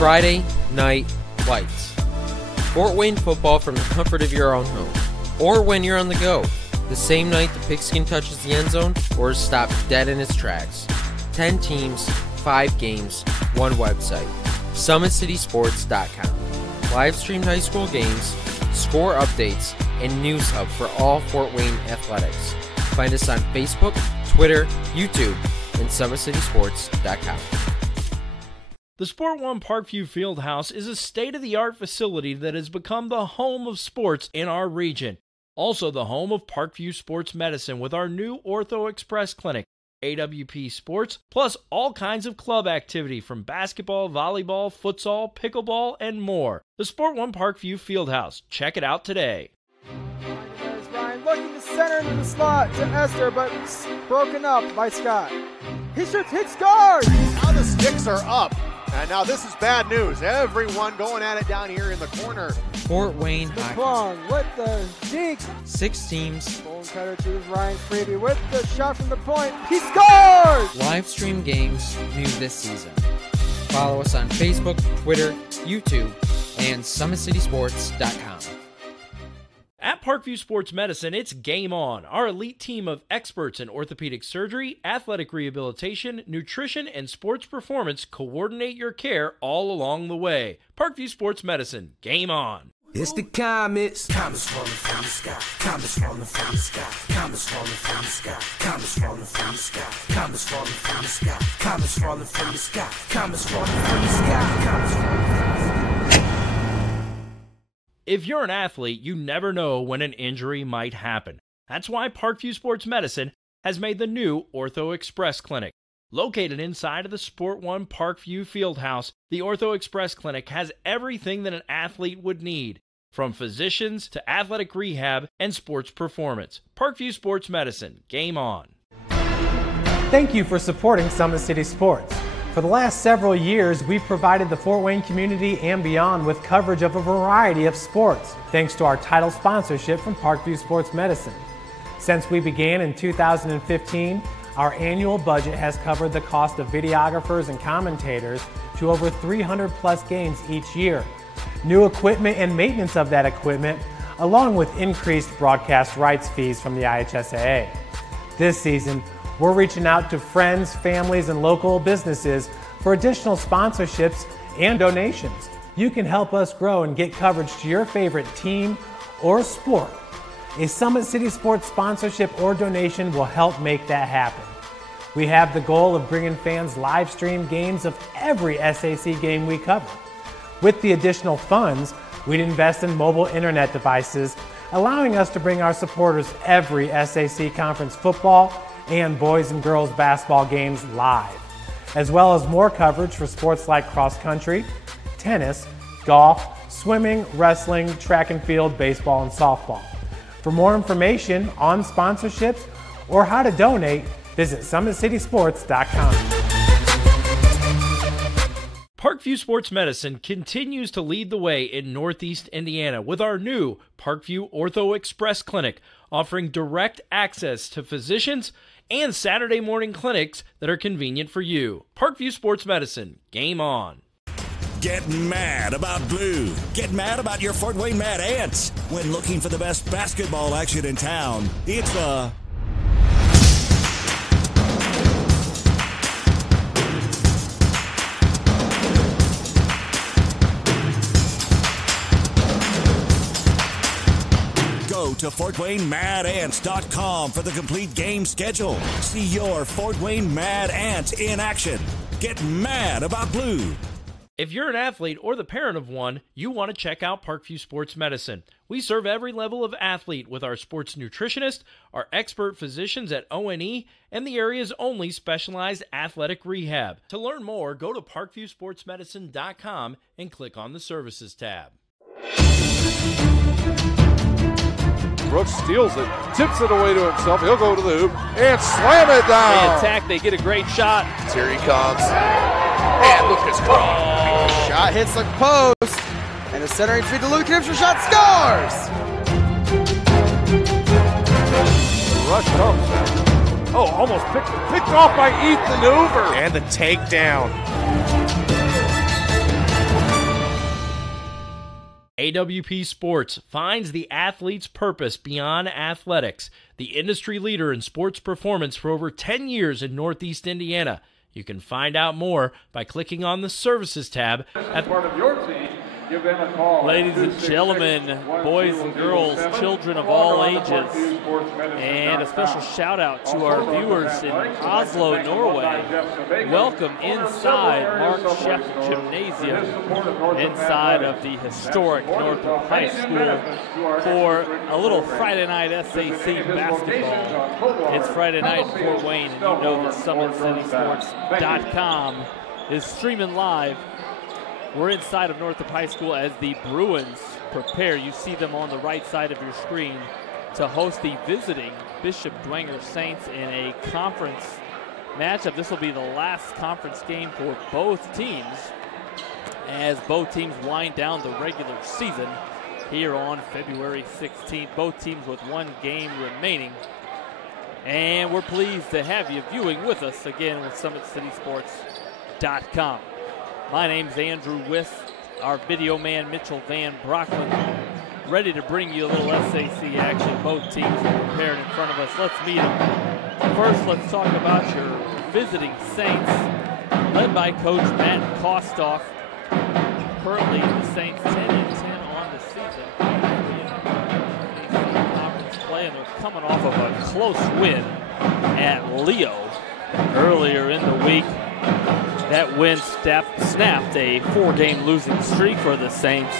Friday Night Lights. Fort Wayne football from the comfort of your own home, or when you're on the go. The same night the pigskin touches the end zone, or is stopped dead in its tracks. 10 teams, 5 games, 1 website. SummitCitySports.com. Live streamed high school games, score updates, and news hub for all Fort Wayne athletics. Find us on Facebook, Twitter, YouTube, and SummitCitySports.com. The Sport One Parkview Fieldhouse is a state-of-the-art facility that has become the home of sports in our region. Also the home of Parkview Sports Medicine with our new Ortho Express Clinic, AWP Sports, plus all kinds of club activity from basketball, volleyball, futsal, pickleball, and more. The Sport One Parkview Fieldhouse. Check it out today. There's Ryan looking to center into the slot to Esther, but broken up by Scott. He shoots, hit, scores! Now the sticks are up. And now this is bad news. Everyone going at it down here in the corner. Fort Wayne Hockey with the deke. 6 teams. Bone cutter to Ryan Freeby with the shot from the point. He scores! Live stream games new this season. Follow us on Facebook, Twitter, YouTube, and SummitCitySports.com. At Parkview Sports Medicine, it's game on. Our elite team of experts in orthopedic surgery, athletic rehabilitation, nutrition, and sports performance coordinate your care all along the way. Parkview Sports Medicine, game on. It's the comets. Comets falling from the sky. Comets falling from the sky. Comets falling from the sky. Comets falling from the sky. Comets falling from the sky. Comets falling from the sky. Comets falling from the sky. Comets falling from the sky. If you're an athlete, you never know when an injury might happen. That's why Parkview Sports Medicine has made the new Ortho Express Clinic. Located inside of the Sport One Parkview Fieldhouse, the Ortho Express Clinic has everything that an athlete would need, from physicians to athletic rehab and sports performance. Parkview Sports Medicine, game on. Thank you for supporting Summit City Sports. For the last several years, we've provided the Fort Wayne community and beyond with coverage of a variety of sports, thanks to our title sponsorship from Parkview Sports Medicine. Since we began in 2015, our annual budget has covered the cost of videographers and commentators to over 300 plus games each year. New equipment and maintenance of that equipment, along with increased broadcast rights fees from the IHSAA. This season, we're reaching out to friends, families, and local businesses for additional sponsorships and donations. You can help us grow and get coverage to your favorite team or sport. A Summit City Sports sponsorship or donation will help make that happen. We have the goal of bringing fans live stream games of every SAC game we cover. With the additional funds, we'd invest in mobile internet devices, allowing us to bring our supporters every SAC conference football and boys and girls basketball games live, as well as more coverage for sports like cross country, tennis, golf, swimming, wrestling, track and field, baseball, and softball. For more information on sponsorships or how to donate, visit SummitCitySports.com. Parkview Sports Medicine continues to lead the way in Northeast Indiana with our new Parkview Ortho Express Clinic, offering direct access to physicians and Saturday morning clinics that are convenient for you. Parkview Sports Medicine, game on. Get mad about blue. Get mad about your Fort Wayne Mad Ants. When looking for the best basketball action in town, it's the Go to FortWayneMadAnts.com for the complete game schedule. See your Fort Wayne Mad Ants in action. Get mad about blue. If you're an athlete or the parent of one, you want to check out Parkview Sports Medicine. We serve every level of athlete with our sports nutritionist, our expert physicians at O&E, and the area's only specialized athletic rehab. To learn more, go to ParkviewSportsMedicine.com and click on the Services tab. Brooks steals it, tips it away to himself. He'll go to the hoop and slam it down. They attack, they get a great shot. Here he comes. And Lucas Craw. Shot hits the post. And the centering feed to Luke Gibson. Shot scores. The rush comes. Oh, almost picked off by Ethan Hoover. And the takedown. AWP Sports finds the athlete's purpose beyond athletics, the industry leader in sports performance for over 10 years in Northeast Indiana. You can find out more by clicking on the Services tab at part of your team. Give them a call. Ladies and gentlemen, boys and girls, children of all ages, and a special shout out to our viewers in Oslo, Norway. Welcome inside Mark Sheff Gymnasium, inside of the historic Northrop High School for a little Friday night SAC basketball. It's Friday night in Fort Wayne, and you know that SummitCitySports.com is streaming live. We're inside of Northrop High School as the Bruins prepare. You see them on the right side of your screen to host the visiting Bishop Dwenger Saints in a conference matchup. This will be the last conference game for both teams as both teams wind down the regular season here on February 16th. Both teams with one game remaining. And we're pleased to have you viewing with us again with SummitCitySports.com. My name's Andrew Wiss, our video man Mitchell Van Brockman, ready to bring you a little SAC action. Both teams are prepared in front of us. Let's meet them. First, let's talk about your visiting Saints, led by Coach Matt Kostoff. Currently, the Saints 10-10 on the season. Conference play, and they're coming off of a close win at Leo earlier in the week. That win snapped a 4-game losing streak for the Saints,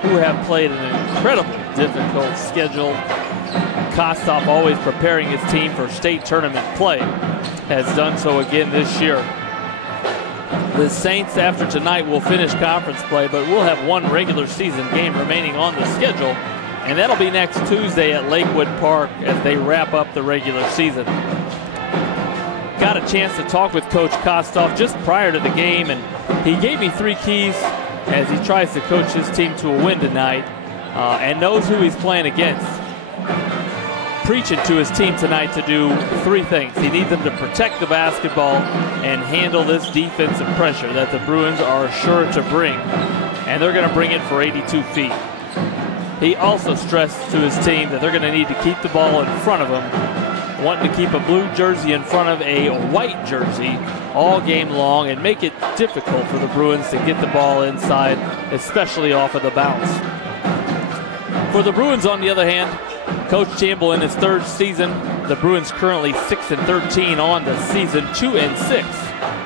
who have played an incredibly difficult schedule. Kostoff, always preparing his team for state tournament play, has done so again this year. The Saints, after tonight, will finish conference play, but we'll have one regular season game remaining on the schedule, and that'll be next Tuesday at Lakewood Park as they wrap up the regular season. Got a chance to talk with Coach Kostoff just prior to the game, and he gave me 3 keys as he tries to coach his team to a win tonight and knows who he's playing against. Preaching to his team tonight to do 3 things. He needs them to protect the basketball and handle this defensive pressure that the Bruins are sure to bring, and they're going to bring it for 82 feet. He also stressed to his team that they're going to need to keep the ball in front of them, wanting to keep a blue jersey in front of a white jersey all game long and make it difficult for the Bruins to get the ball inside, especially off of the bounce. For the Bruins, on the other hand, Coach Campbell in his 3rd season. The Bruins currently 6-13 on the season, 2-6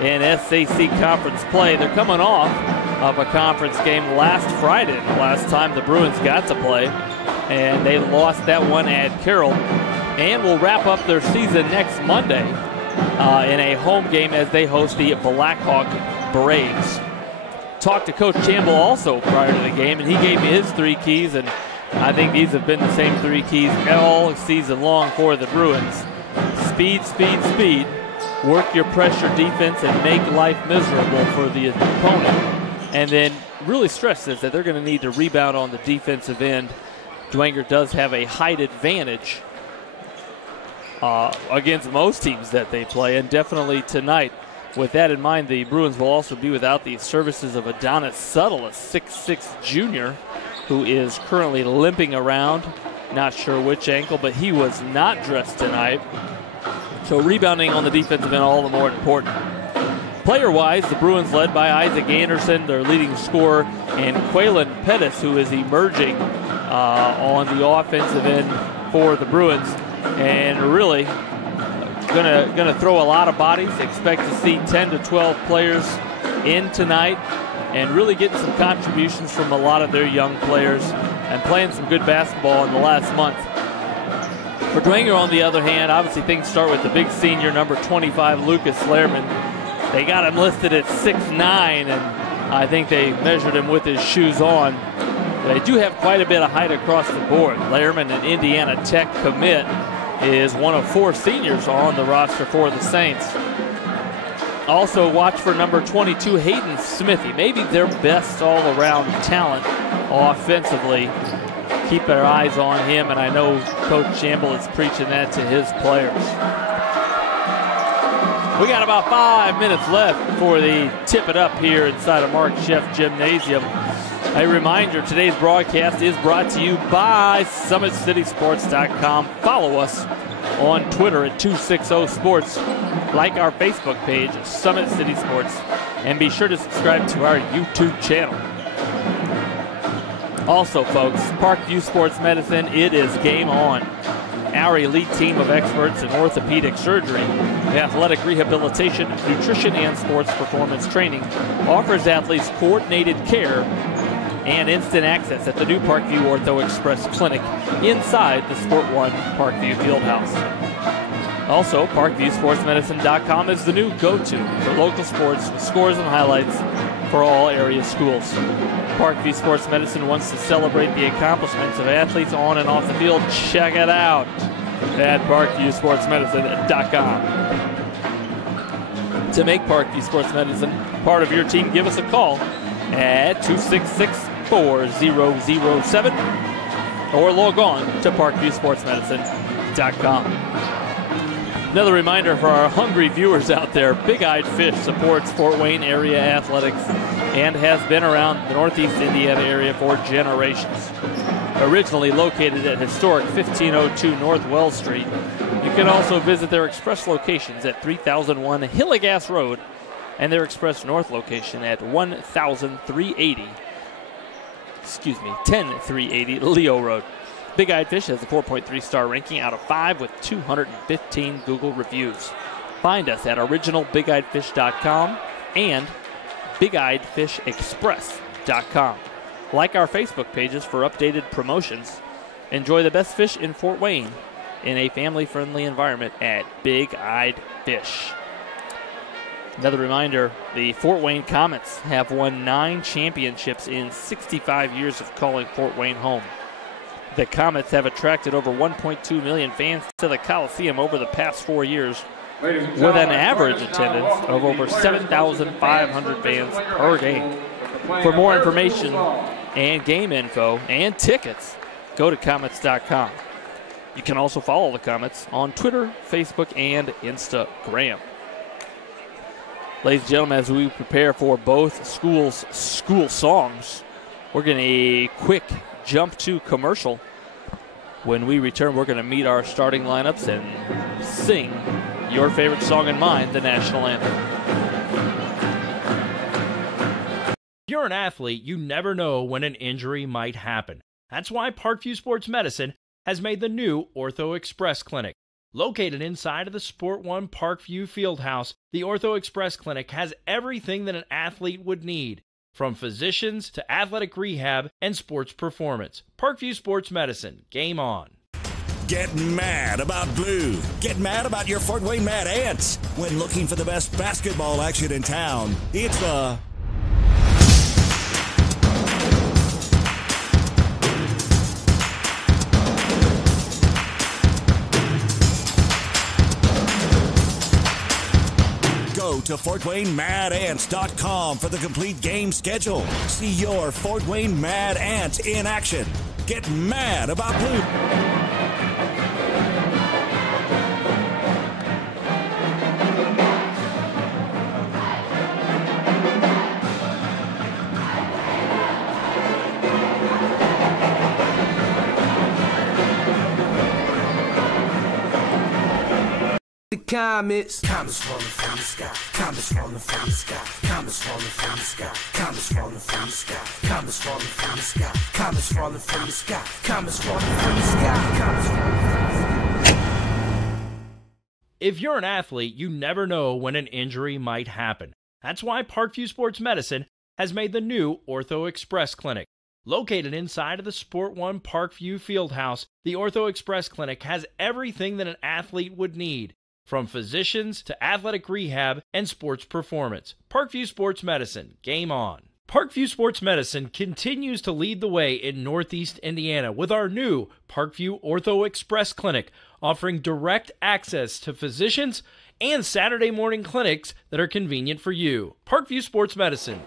in SAC conference play. They're coming off of a conference game last Friday, the last time the Bruins got to play, and they lost that one at Carroll. And will wrap up their season next Monday in a home game as they host the Blackhawk Braves. Talked to Coach Campbell also prior to the game, and he gave me his 3 keys, and I think these have been the same 3 keys all season long for the Bruins. Speed, speed, speed. Work your pressure defense and make life miserable for the opponent. And then really stresses that they're going to need to rebound on the defensive end. Dwenger does have a height advantage against most teams that they play, and definitely tonight. With that in mind, the Bruins will also be without the services of Adonis Suttle, a 6'6 junior who is currently limping around. Not sure which ankle, but he was not dressed tonight. So rebounding on the defensive end all the more important. Player-wise, the Bruins led by Isaac Anderson, their leading scorer, and Quaylen Pettis, who is emerging on the offensive end for the Bruins. And really gonna throw a lot of bodies. Expect to see 10 to 12 players in tonight, and really getting some contributions from a lot of their young players and playing some good basketball in the last month. For Dwenger, on the other hand, obviously things start with the big senior, number 25, Lucas Lehrman. They got him listed at 6'9", and I think they measured him with his shoes on. They do have quite a bit of height across the board. Lehrman, an Indiana Tech commit, is one of 4 seniors on the roster for the Saints. Also watch for number 22, Hayden Smithy, maybe their best all-around talent offensively. Keep our eyes on him, and I know Coach Campbell is preaching that to his players. We got about 5 minutes left before they tip it up here inside of Mark Sheff Gymnasium. A reminder, today's broadcast is brought to you by SummitCitySports.com. Follow us on Twitter at 260sports. Like our Facebook page, Summit City Sports. And be sure to subscribe to our YouTube channel. Also, folks, Parkview Sports Medicine, it is game on. Our elite team of experts in orthopedic surgery, athletic rehabilitation, nutrition, and sports performance training offers athletes coordinated care and instant access at the new Parkview Ortho Express Clinic inside the Sport One Parkview Fieldhouse. Also, ParkviewSportsMedicine.com is the new go-to for local sports with scores and highlights for all area schools. Parkview Sports Medicine wants to celebrate the accomplishments of athletes on and off the field. Check it out at ParkviewSportsMedicine.com. To make Parkview Sports Medicine part of your team, give us a call at 266-4007 or log on to ParkviewSportsMedicine.com. Another reminder for our hungry viewers out there, Big Eyed Fish supports Fort Wayne area athletics and has been around the Northeast Indiana area for generations. Originally located at historic 1502 North Wells Street, you can also visit their express locations at 3001 Hillegas Road and their express north location at 10380 Leo Road. Big Eyed Fish has a 4.3 star ranking out of 5 with 215 Google reviews. Find us at originalbigeyedfish.com and bigeyeddfishexpress.com. Like our Facebook pages for updated promotions. Enjoy the best fish in Fort Wayne in a family-friendly environment at Big Eyed Fish. Another reminder, the Fort Wayne Comets have won 9 championships in 65 years of calling Fort Wayne home. The Comets have attracted over 1.2 million fans to the Coliseum over the past 4 years, with an average attendance of over 7,500 fans per game. For more information and game info and tickets, go to Comets.com. You can also follow the Comets on Twitter, Facebook, and Instagram. Ladies and gentlemen, as we prepare for both schools' school songs, we're going to quick jump to commercial. When we return, we're going to meet our starting lineups and sing your favorite song and mine, the national anthem. If you're an athlete, you never know when an injury might happen. That's why Parkview Sports Medicine has made the new Ortho Express Clinic. Located inside of the Sport One Parkview Fieldhouse, the Ortho Express Clinic has everything that an athlete would need, from physicians to athletic rehab and sports performance. Parkview Sports Medicine, game on. Get mad about blue. Get mad about your Fort Wayne Mad Ants. When looking for the best basketball action in town, it's a... Go to FortWayneMadAnts.com for the complete game schedule. See your Fort Wayne Mad Ants in action. Get mad about blue. Comets falling from the sky. Comets falling from the sky. Comets falling from the sky. Comets falling from the sky. Comets falling from the sky. Comets falling from the sky. Comets falling from the sky. Comets falling from the sky. If you're an athlete, you never know when an injury might happen. That's why Parkview Sports Medicine has made the new Ortho Express Clinic. Located inside of the Sport One Parkview Fieldhouse, the Ortho Express Clinic has everything that an athlete would need, from physicians to athletic rehab and sports performance. Parkview Sports Medicine, game on. Parkview Sports Medicine continues to lead the way in Northeast Indiana with our new Parkview Ortho Express Clinic, offering direct access to physicians and Saturday morning clinics that are convenient for you. Parkview Sports Medicine.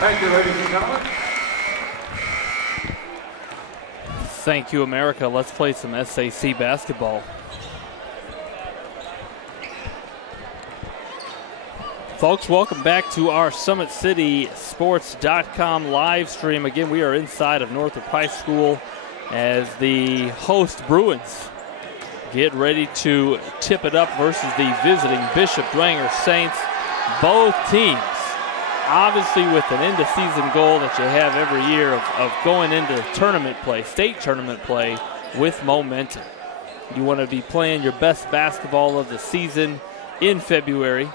Thank you, ladies and gentlemen. Thank you, America. Let's play some SAC basketball. Folks, welcome back to our SummitCitySports.com live stream. Again, we are inside of Northrop High School as the host Bruins get ready to tip it up versus the visiting Bishop Dwenger Saints. Both teams, obviously with an end-of-season goal that you have every year of going into tournament play, state tournament play, with momentum. You want to be playing your best basketball of the season in February.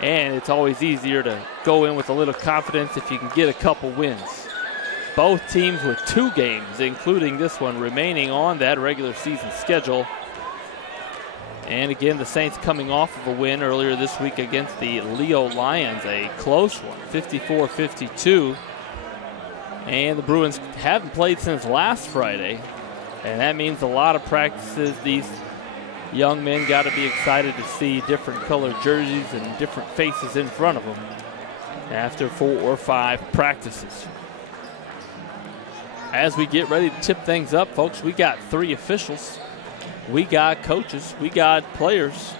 And it's always easier to go in with a little confidence if you can get a couple wins. Both teams with 2 games, including this one, remaining on that regular season schedule. And again, the Saints coming off of a win earlier this week against the Leo Lions, a close one, 54-52. And the Bruins haven't played since last Friday, and that means a lot of practices. These young men got to be excited to see different colored jerseys and different faces in front of them after 4 or 5 practices. As we get ready to tip things up, folks, we got 3 officials, we got coaches, we got players,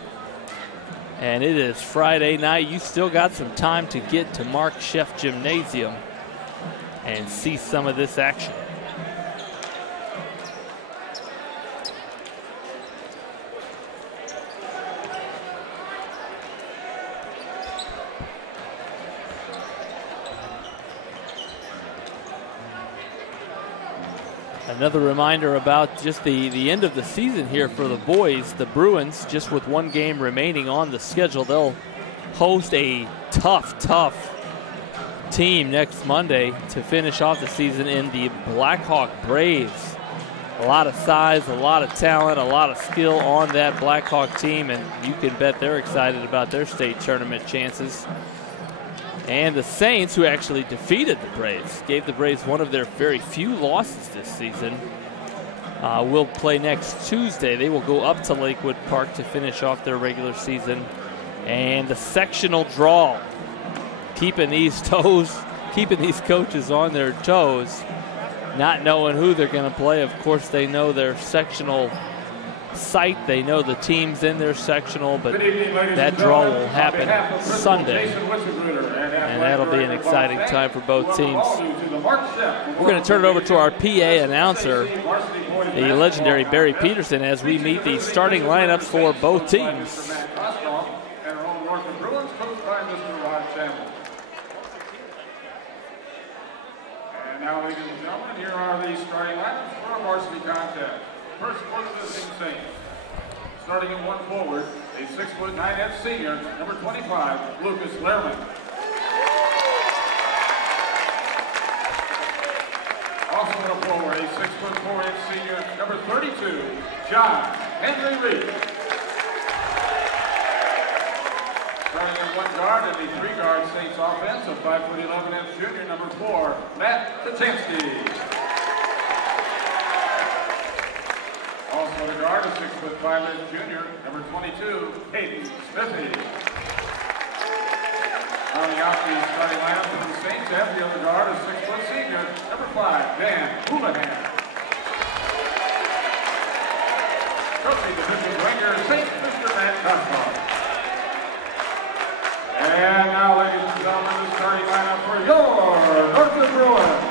and it is Friday night. You still got some time to get to Mark Sheff Gymnasium and see some of this action. Another reminder about just the end of the season here for the boys. The Bruins, just with 1 game remaining on the schedule, they'll host a tough team next Monday to finish off the season in the Blackhawk Braves. A lot of size, a lot of talent, a lot of skill on that Blackhawk team, and you can bet they're excited about their state tournament chances. And the Saints, who actually defeated the Braves, gave the Braves one of their very few losses this season, will play next Tuesday. They will go up to Lakewood Park to finish off their regular season. And the sectional draw, keeping these coaches on their toes, not knowing who they're going to play. Of course, they know their sectional site. They know the teams in their sectional, but that draw will happen Sunday, and that'll be an exciting time for both teams. We're going to turn it over to our PA announcer, the legendary Barry Peterson, as we meet the starting lineups for both teams. And now, ladies and gentlemen, here are the starting lineups for a varsity contest. First for the visiting Saints. Starting at 1 forward, a 6'9" senior, number 25, Lucas Lehrman. Also at a forward, a 6'4" senior, number 32, John Henry Reed. Starting at 1 guard in the 3-guard Saints offense, a 5'11" junior, number 4, Matt Tatinsky. Also at a guard, a 6'5" junior, number 22, Hayden Smithy. Rounding out the starting lineup for the Saints, at the other guard, a 6' senior, number 5, Dan Houlihan. Coaching the Bishop Dwenger Saints, Mr. Matt Kosloff. And now, ladies and gentlemen, the starting lineup for your Northrop Bruins.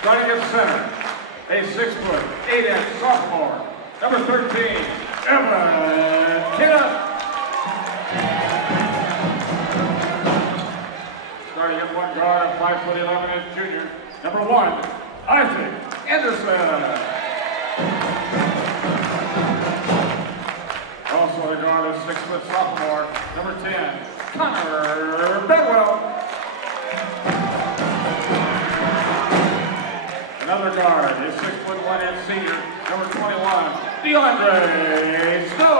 Starting at center, a 6'8" sophomore, number 13, Evan Kidda. Starting at 1 guard, a 5'11" junior, number 1, Isaac Anderson. Also at a guard, a 6' sophomore, number 10, Connor Bedwell. Another guard, a 6'1" senior, number 21, DeAndre Snow.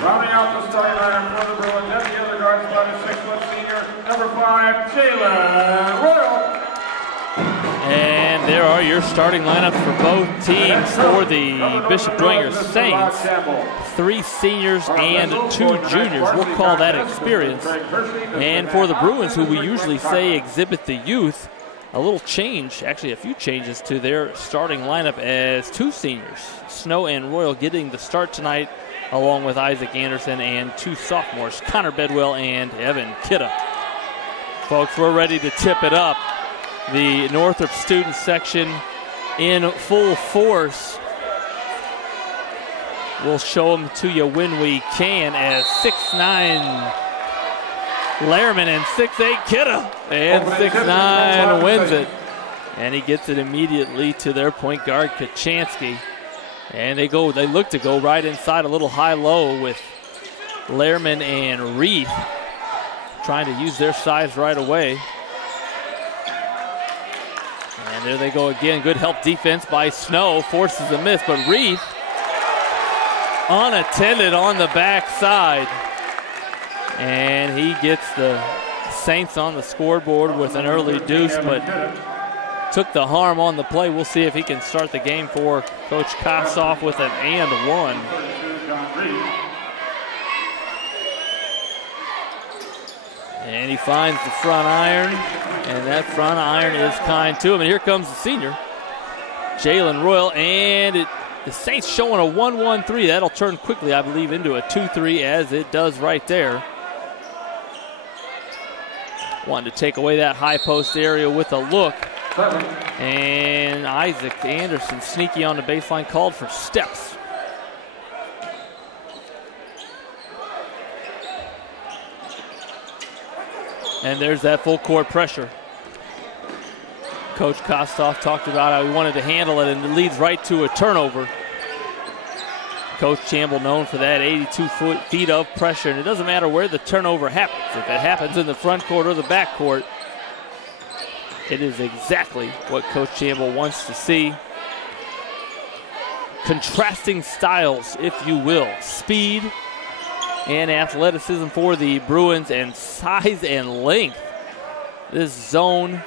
Rounding out the starting lineup for the Bruins, at the other guard spot, a 6' senior, number 5, Jalen Royal. And there there are your starting lineups for both teams. For the Bishop Dwenger Saints, 3 seniors and 2 juniors. We'll call that experience. And for the Bruins, who we usually say exhibit the youth, a little change, actually a few changes to their starting lineup as 2 seniors, Snow and Royal, getting the start tonight, along with Isaac Anderson and 2 sophomores, Connor Bedwell and Evan Kidda. Folks, we're ready to tip it up. The Northrop student section in full force. We'll show them to you when we can, as 6'9" Lehrman and 6'8" Kidda, and 6'9" wins it. And he gets it immediately to their point guard, Kachansky. And they look to go right inside, a little high-low with Lehrman and Reed trying to use their size right away. And there they go again. Good help defense by Snow. Forces a miss, but Reed unattended on the backside. And he gets the Saints on the scoreboard with an early deuce, but took the harm on the play. We'll see if he can start the game for Coach Kossoff with an and 1. And he finds the front iron, and that front iron is kind to him. And here comes the senior, Jalen Royal, and the Saints showing a 1-1-3. That'll turn quickly, I believe, into a 2-3, as it does right there. Wanted to take away that high post area with a look. And Isaac Anderson, sneaky on the baseline, called for steps. And there's that full court pressure. Coach Kossoff talked about how he wanted to handle it, and it leads right to a turnover. Coach Chamble known for that 82 feet of pressure, and it doesn't matter where the turnover happens. If it happens in the front court or the back court, it is exactly what Coach Chamble wants to see. Contrasting styles, if you will. Speed and athleticism for the Bruins, and size and length. This zone,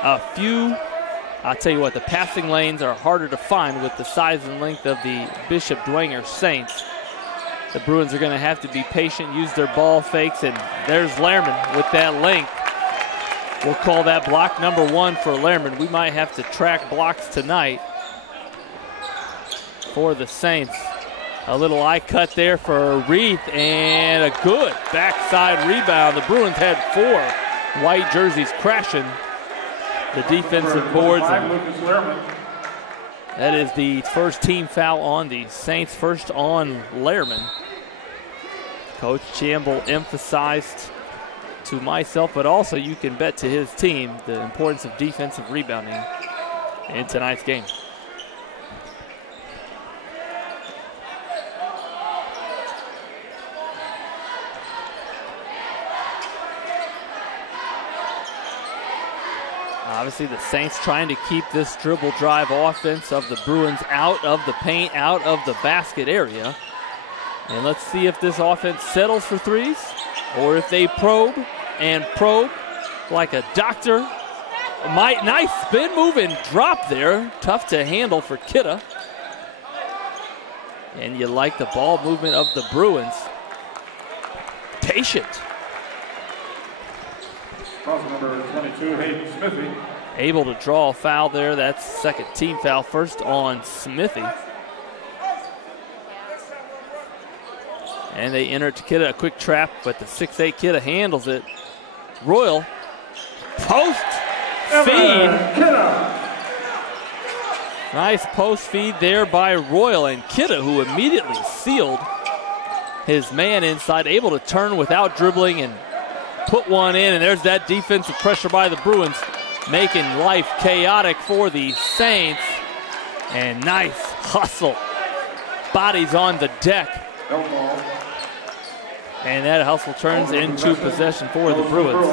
I'll tell you what, the passing lanes are harder to find with the size and length of the Bishop Dwenger Saints. The Bruins are going to have to be patient, use their ball fakes, and there's Lehrman with that length. We'll call that block number 1 for Lehrman. We might have to track blocks tonight for the Saints. A little eye cut there for Reed, and a good backside rebound. The Bruins had 4 white jerseys crashing the defensive boards. That is the first team foul on the Saints, first on Lehrman. Coach Chamble emphasized to myself, but also you can bet to his team, the importance of defensive rebounding in tonight's game. Obviously, the Saints trying to keep this dribble drive offense of the Bruins out of the paint, out of the basket area. And let's see if this offense settles for threes or if they probe and probe like a doctor. Nice spin move and drop there. Tough to handle for Kidda. And you like the ball movement of the Bruins. Patient. Number 22, Hayden Smithy. Able to draw a foul there. That's second team foul, first on Smithy. And they enter to Kidda, a quick trap, but the 6'8" Kidda handles it. Royal, post feed. Nice post feed there by Royal, and Kidda, who immediately sealed his man inside, able to turn without dribbling and put one in, and there's that defensive pressure by the Bruins, making life chaotic for the Saints. And nice hustle. Bodies on the deck. And that hustle turns into possession for the Bruins.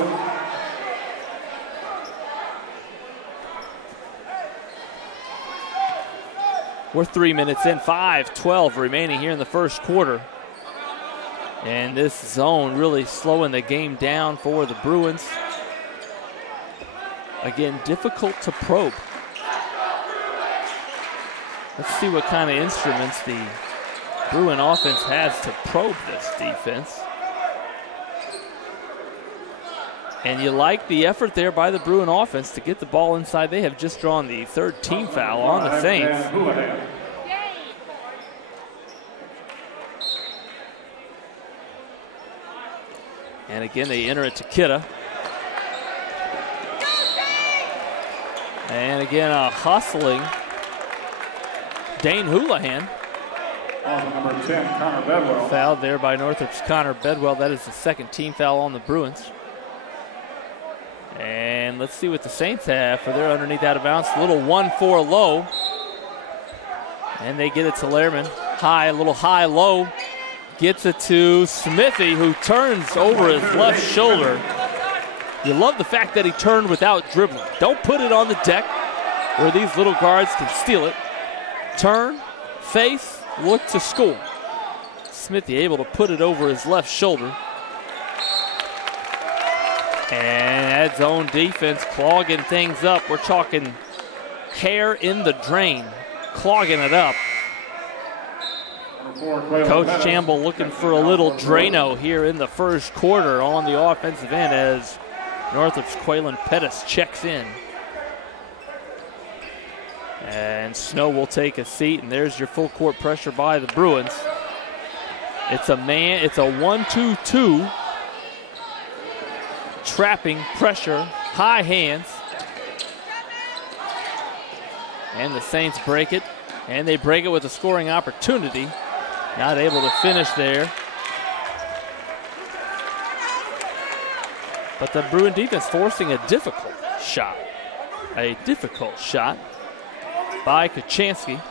We're 3 minutes in, 5:12 remaining here in the first quarter. And this zone really slowing the game down for the Bruins. Again, difficult to probe. Let's see what kind of instruments the Bruin offense has to probe this defense. And you like the effort there by the Bruin offense to get the ball inside. They have just drawn the third team foul on the Saints. And again, they enter it to Kidda. And again, a hustling Dane Houlihan. Number 10, Connor Bedwell. Fouled there by Northrop's Connor Bedwell. That is the second team foul on the Bruins. And let's see what the Saints have for their underneath out of bounds. A little 1-4 low. And they get it to Lehrman. High, a little high-low. Gets it to Smithy, who turns over his left shoulder. You love the fact that he turned without dribbling. Don't put it on the deck where these little guards can steal it. Turn, face, look to score. Smithy able to put it over his left shoulder. And that zone defense clogging things up. We're talking hair in the drain, clogging it up. Coach Chamble looking for a little Drano here in the first quarter on the offensive end as Northrop's Quaylen Pettis checks in. And Snow will take a seat, and there's your full court pressure by the Bruins. It's a 1-2-2. Trapping, pressure, high hands. And the Saints break it, and they break it with a scoring opportunity. Not able to finish there. But the Bruin defense forcing a difficult shot. A difficult shot by Kachansky.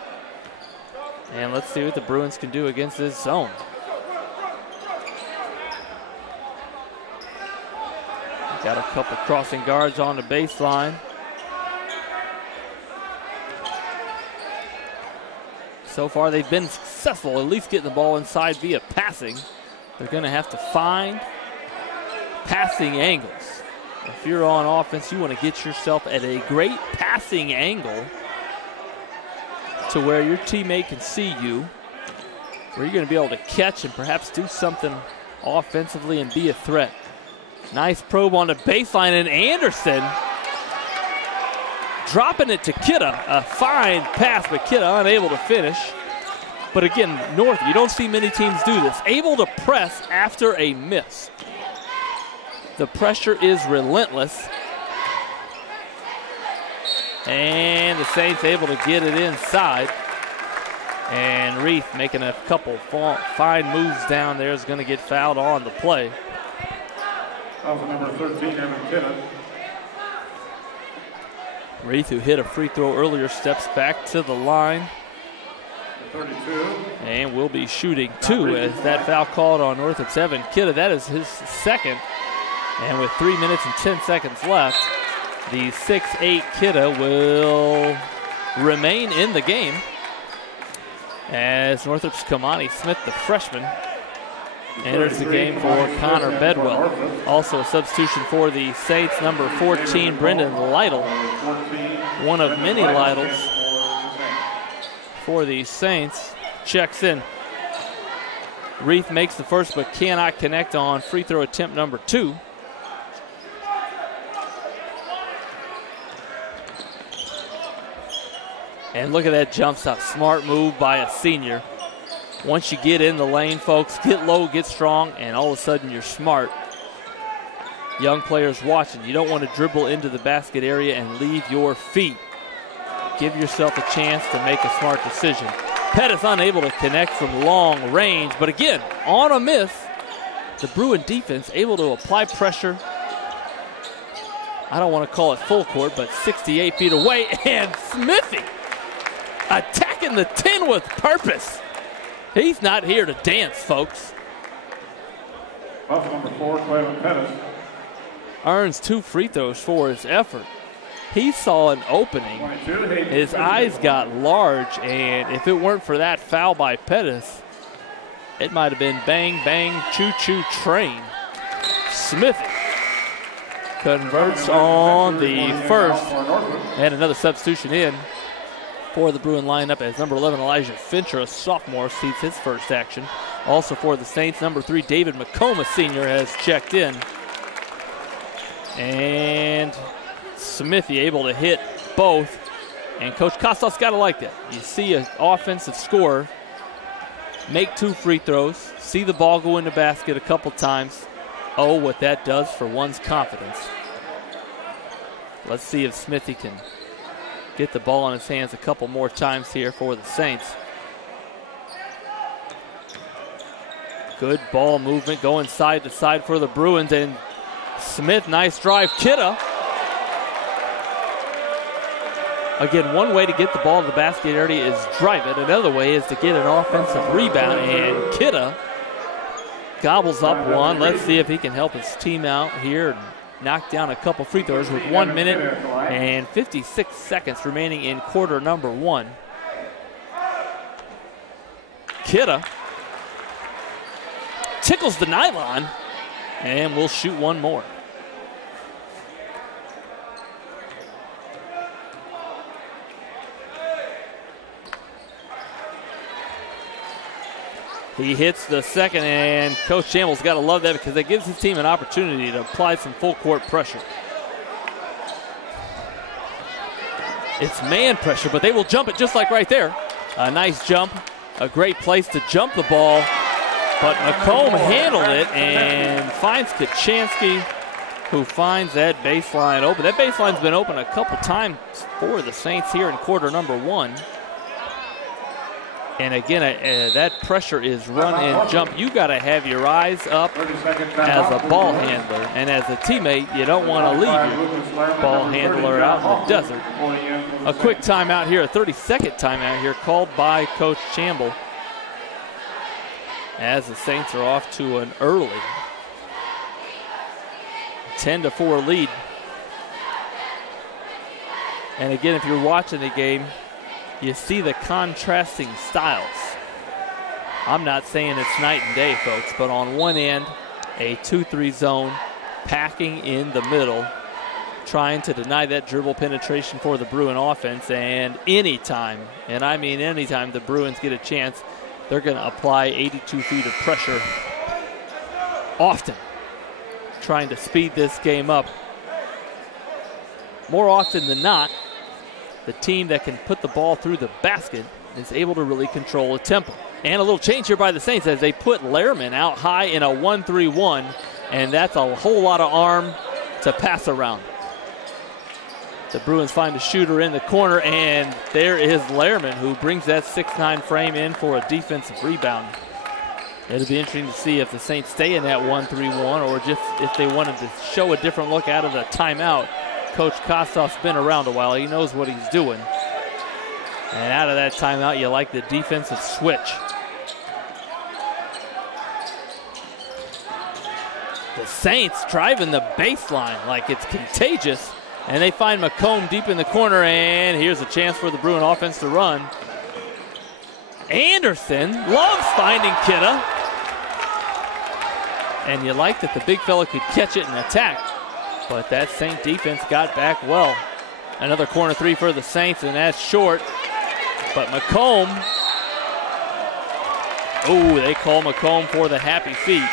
And let's see what the Bruins can do against this zone. Got a couple crossing guards on the baseline. So far they've been successful, at least getting the ball inside via passing. They're going to have to find passing angles. If you're on offense, you want to get yourself at a great passing angle to where your teammate can see you, where you're going to be able to catch and perhaps do something offensively and be a threat. Nice probe on the baseline, and Anderson dropping it to Kidda. A fine pass, but Kidda unable to finish. But again, North, you don't see many teams do this. Able to press after a miss. The pressure is relentless. And the Saints able to get it inside. And Reith making a couple fine moves down there is going to get fouled on the play. Number 13, Evan Kidda. Reith, who hit a free throw earlier, steps back to the line. 32. And will be shooting two as that foul called on Northrop's Evan Kidda. That is his second. And with 3 minutes and 10 seconds left, the 6'8" Kidda will remain in the game as Northrop's Kamani Smith, the freshman, enters the game for Connor Bedwell. Also a substitution for the Saints, number 14, Brendan Lytle. One of many Lytles for the Saints. Checks in. Reith makes the first but cannot connect on free throw attempt number 2. And look at that jump stop. Smart move by a senior. Once you get in the lane, folks, get low, get strong, and all of a sudden you're smart. Young players watching. You don't want to dribble into the basket area and leave your feet. Give yourself a chance to make a smart decision. Pettis unable to connect from long range, but again, on a miss, the Bruin defense able to apply pressure. I don't want to call it full court, but 68 feet away, and Smithy attacking the 10 with purpose. He's not here to dance, folks. Number 4, Quaylen Pettis. Earns 2 free throws for his effort. He saw an opening. His eyes got large, and if it weren't for that foul by Pettis, it might have been bang, bang, choo-choo train. Smithy converts on the first, and another substitution in for the Bruin lineup as number 11 Elijah Fincher, a sophomore, sees his first action. Also for the Saints, number 3 David McComb, a senior, has checked in. And Smithy able to hit both. And Coach Kostov's got to like that. You see an offensive scorer make 2 free throws, see the ball go in the basket a couple times. Oh, what that does for one's confidence. Let's see if Smithy can get the ball in his hands a couple more times here for the Saints. Good ball movement going side to side for the Bruins, and Smith, nice drive. Kidda. Again, one way to get the ball to the basket area is drive it. Another way is to get an offensive rebound, and Kidda gobbles up one. Let's see if he can help his team out here and knock down a couple free throws with 1 minute and 56 seconds remaining in quarter number 1. Kidda tickles the nylon and will shoot one more. He hits the second, and Coach Campbell's got to love that because that gives his team an opportunity to apply some full court pressure. It's man pressure, but they will jump it just like right there. A nice jump, a great place to jump the ball, but McComb handled it and finds Kachansky, who finds that baseline open. That baseline's been open a couple times for the Saints here in quarter number 1. And again, that pressure is run and jump. You got to have your eyes up as a ball handler. And as a teammate, you don't want to leave your ball handler out in the desert. A quick timeout here, a 30-second timeout here called by Coach Campbell as the Saints are off to an early 10-4 lead. And again, if you're watching the game, you see the contrasting styles. I'm not saying it's night and day, folks, but on one end, a 2-3 zone, packing in the middle, trying to deny that dribble penetration for the Bruin offense, and anytime, and I mean anytime the Bruins get a chance, they're going to apply 82 feet of pressure often, trying to speed this game up. More often than not, the team that can put the ball through the basket is able to really control the tempo. And a little change here by the Saints as they put Lehrman out high in a 1-3-1, and that's a whole lot of arm to pass around. The Bruins find a shooter in the corner, and there is Lehrman, who brings that 6'9" frame in for a defensive rebound. It'll be interesting to see if the Saints stay in that 1-3-1 or just if they wanted to show a different look out of the timeout. Coach Kostov's been around a while. He knows what he's doing. And out of that timeout, you like the defensive switch. The Saints driving the baseline like it's contagious. And they find McComb deep in the corner, and here's a chance for the Bruin offense to run. Anderson loves finding Kidda. And you like that the big fella could catch it and attack. But that Saint defense got back well. Another corner 3 for the Saints, and that's short. But McComb, oh, they call McComb for the happy feet.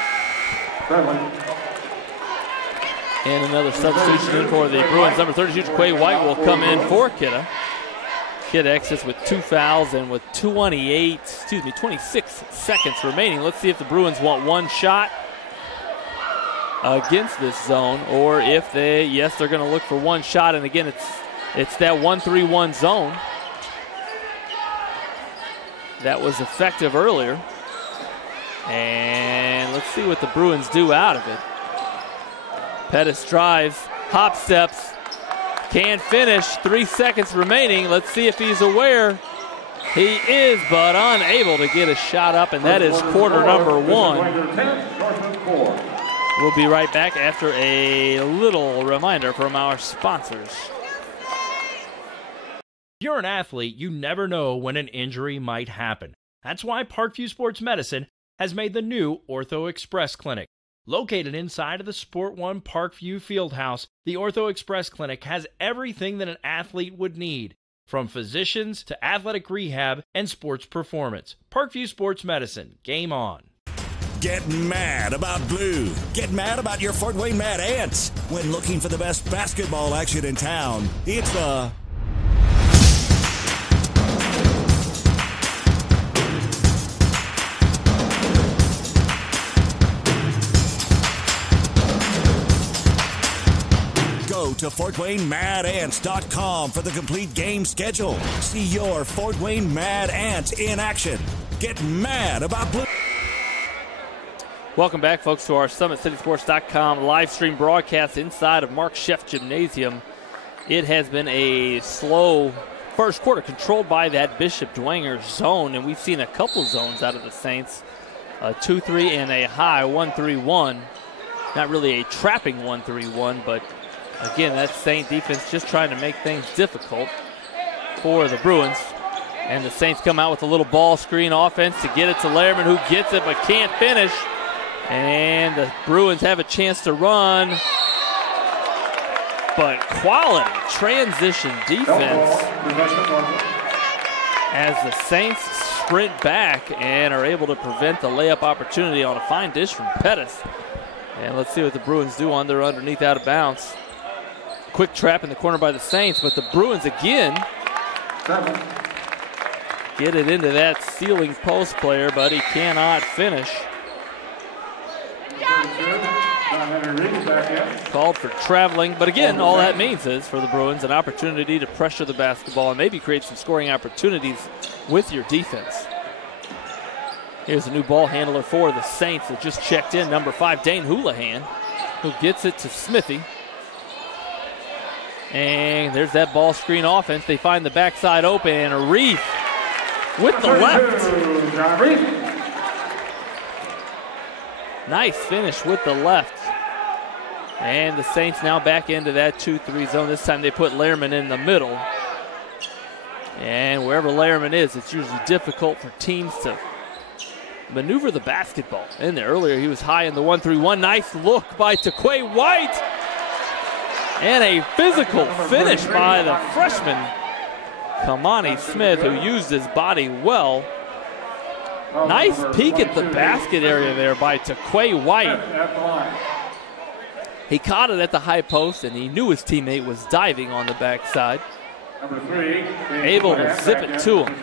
And another substitution in for the Bruins. Number 32, Quay White, will come in for Kidda. Kidda exits with 2 fouls and with 26 seconds remaining. Let's see if the Bruins want one shot against this zone, or if they're going to look for one shot. And again, it's that 1-3-1 zone that was effective earlier. And let's see what the Bruins do out of it. Pettis drives, hop steps, can't finish, 3 seconds remaining. Let's see if he's aware. He is, but unable to get a shot up, and that is quarter number 1. We'll be right back after a little reminder from our sponsors. If you're an athlete, you never know when an injury might happen. That's why Parkview Sports Medicine has made the new Ortho Express Clinic. Located inside of the Sport One Parkview Fieldhouse, the Ortho Express Clinic has everything that an athlete would need, from physicians to athletic rehab and sports performance. Parkview Sports Medicine, game on. Get mad about blue. Get mad about your Fort Wayne Mad Ants. When looking for the best basketball action in town, it's the Go to FortWayneMadAnts.com for the complete game schedule. See your Fort Wayne Mad Ant in action. Get mad about blue. Welcome back, folks, to our SummitCitySports.com live stream broadcast inside of Mark Sheff Gymnasium. It has been a slow first quarter controlled by that Bishop Dwenger zone, and we've seen a couple zones out of the Saints, a 2-3 and a high 1-3-1. Not really a trapping 1-3-1, but again, that Saint defense just trying to make things difficult for the Bruins. And the Saints come out with a little ball screen offense to get it to Lehrman, who gets it but can't finish. And the Bruins have a chance to run. But quality transition defense as the Saints sprint back and are able to prevent the layup opportunity on a fine dish from Pettis. And let's see what the Bruins do on their underneath out of bounds. Quick trap in the corner by the Saints, but the Bruins again get it into that ceiling post player, but he cannot finish. Called for traveling, but again, all that means is for the Bruins an opportunity to pressure the basketball and maybe create some scoring opportunities with your defense. Here's a new ball handler for the Saints that just checked in, number 5, Dane Houlihan, who gets it to Smithy. And there's that ball screen offense. They find the backside open, and Reef with the left. Nice finish with the left. And the Saints now back into that 2-3 zone. This time they put Lehrman in the middle. And wherever Lehrman is, it's usually difficult for teams to maneuver the basketball. In there earlier, he was high in the 1-3-1. Nice look by Taquay White. And a physical finish by the freshman, Kamani Smith, who used his body well. Nice peek at the basket area there by Taquay White. He caught it at the high post, and he knew his teammate was diving on the backside. Able to zip it to him.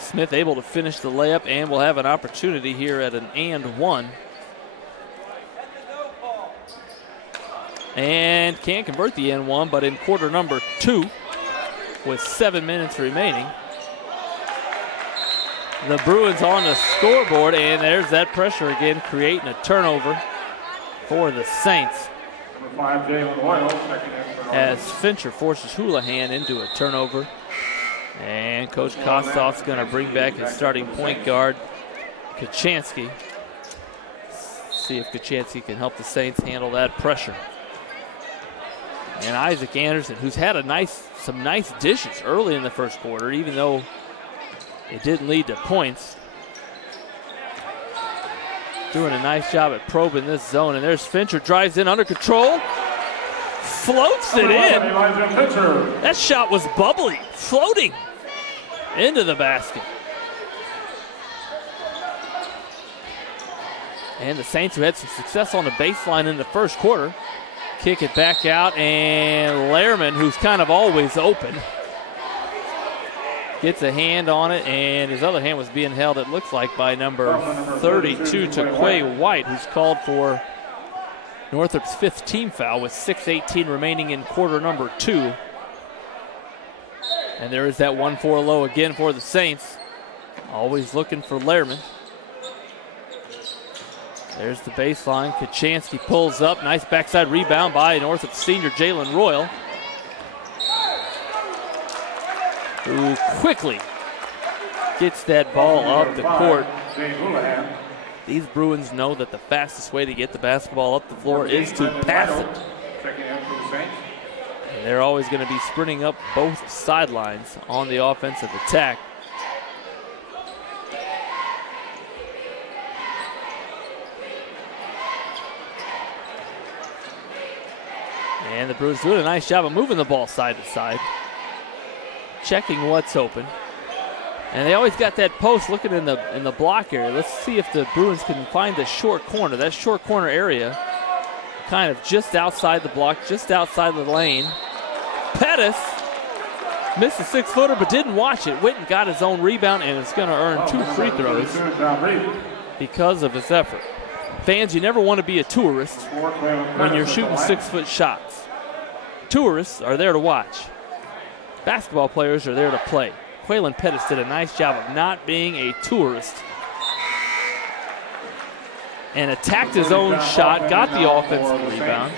Smith able to finish the layup, and will have an opportunity here at an and one. And can't convert the and one, but in quarter number 2, with 7 minutes remaining, the Bruins on the scoreboard, and there's that pressure again, creating a turnover for the Saints. As Fincher forces Houlihan into a turnover. And Coach Kostoff's going to bring back his starting point guard, Kachansky. See if Kachansky can help the Saints handle that pressure. And Isaac Anderson, who's had some nice dishes early in the first quarter, even though it didn't lead to points. Doing a nice job at probing this zone. And there's Fincher, drives in under control. Floats it in. That shot was bubbly, floating into the basket. And the Saints, who had some success on the baseline in the first quarter, kick it back out, and Lehrman, who's kind of always open, gets a hand on it, and his other hand was being held, it looks like, by number 32, Taquay White, who's called for Northrop's 5th team foul with 6:18 remaining in quarter number 2. And there is that 1-4 low again for the Saints. Always looking for Lehrman. There's the baseline. Kachansky pulls up. Nice backside rebound by Northrop senior Jalen Royal, who quickly gets that ball up the court. These Bruins know that the fastest way to get the basketball up the floor is to pass it. And they're always going to be sprinting up both sidelines on the offensive attack. And the Bruins doing a nice job of moving the ball side to side, checking what's open. And they always got that post looking in the block area. Let's see if the Bruins can find the short corner. That short corner area, kind of just outside the block, just outside the lane. Pettis missed a 6-footer but didn't watch it. Went and got his own rebound and is going to earn 2 free throws because of his effort. Fans, you never want to be a tourist when you're shooting 6-foot shots. Tourists are there to watch. Basketball players are there to play. Quaylen Pettis did a nice job of not being a tourist and attacked his own shot, got the offensive rebound.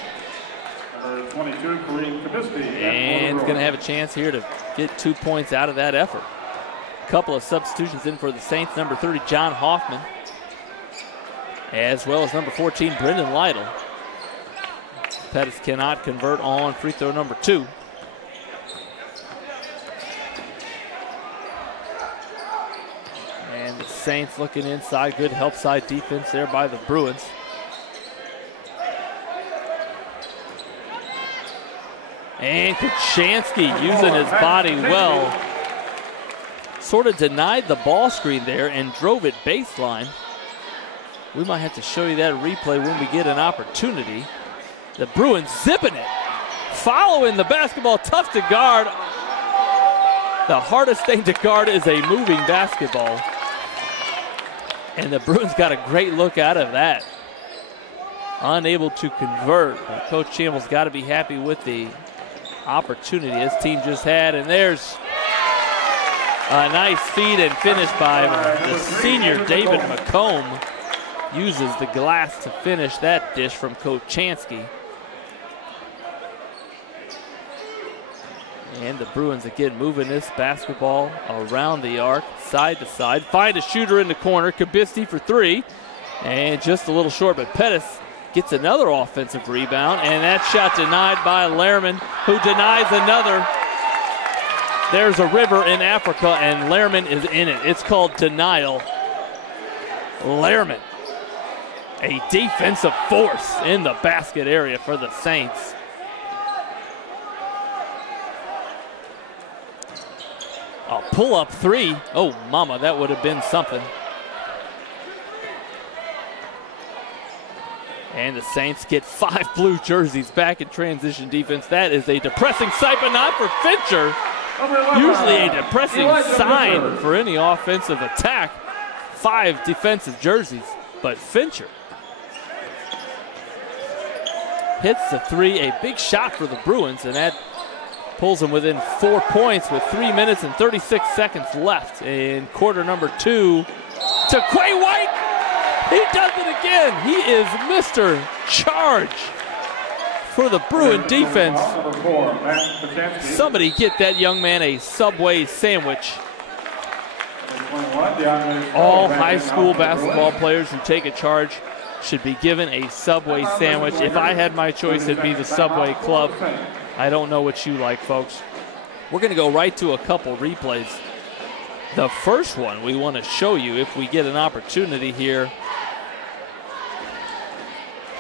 And he's going to have a chance here to get 2 points out of that effort. A couple of substitutions in for the Saints. Number 30, John Hoffman, as well as number 14, Brendan Lytle. Pettis cannot convert on free throw number 2. And the Saints looking inside. Good help side defense there by the Bruins. And Kochanski using his body well. Sort of denied the ball screen there and drove it baseline. We might have to show you that replay when we get an opportunity. The Bruins zipping it. Following the basketball, tough to guard. The hardest thing to guard is a moving basketball. And the Bruins got a great look out of that. Unable to convert. But Coach Campbell's got to be happy with the opportunity his team just had. And there's a nice feed and finish by the senior David McComb. Uses the glass to finish that dish from Kochanski. And the Bruins again moving this basketball around the arc, side to side. Find a shooter in the corner, Kabisty for 3. And just a little short, but Pettis gets another offensive rebound. And that shot denied by Lehrman, who denies another. There's a river in Africa, and Lehrman is in it. It's called denial. Lehrman, a defensive force in the basket area for the Saints. A pull-up 3. Oh, mama, that would have been something. And the Saints get 5 blue jerseys back in transition defense. That is a depressing sight, but not for Fincher. Usually a depressing sign for any offensive attack. 5 defensive jerseys, but Fincher hits the 3, a big shot for the Bruins, and that pulls them within 4 points with 3 minutes and 36 seconds left in quarter number 2. To Quay White, he does it again. He is Mr. Charge for the Bruin defense. Somebody get that young man a Subway sandwich. All high school basketball players who take a charge should be given a Subway sandwich. If I had my choice, it'd be the Subway Club. I don't know what you like, folks. We're going to go right to a couple replays. The first one we want to show you, if we get an opportunity here,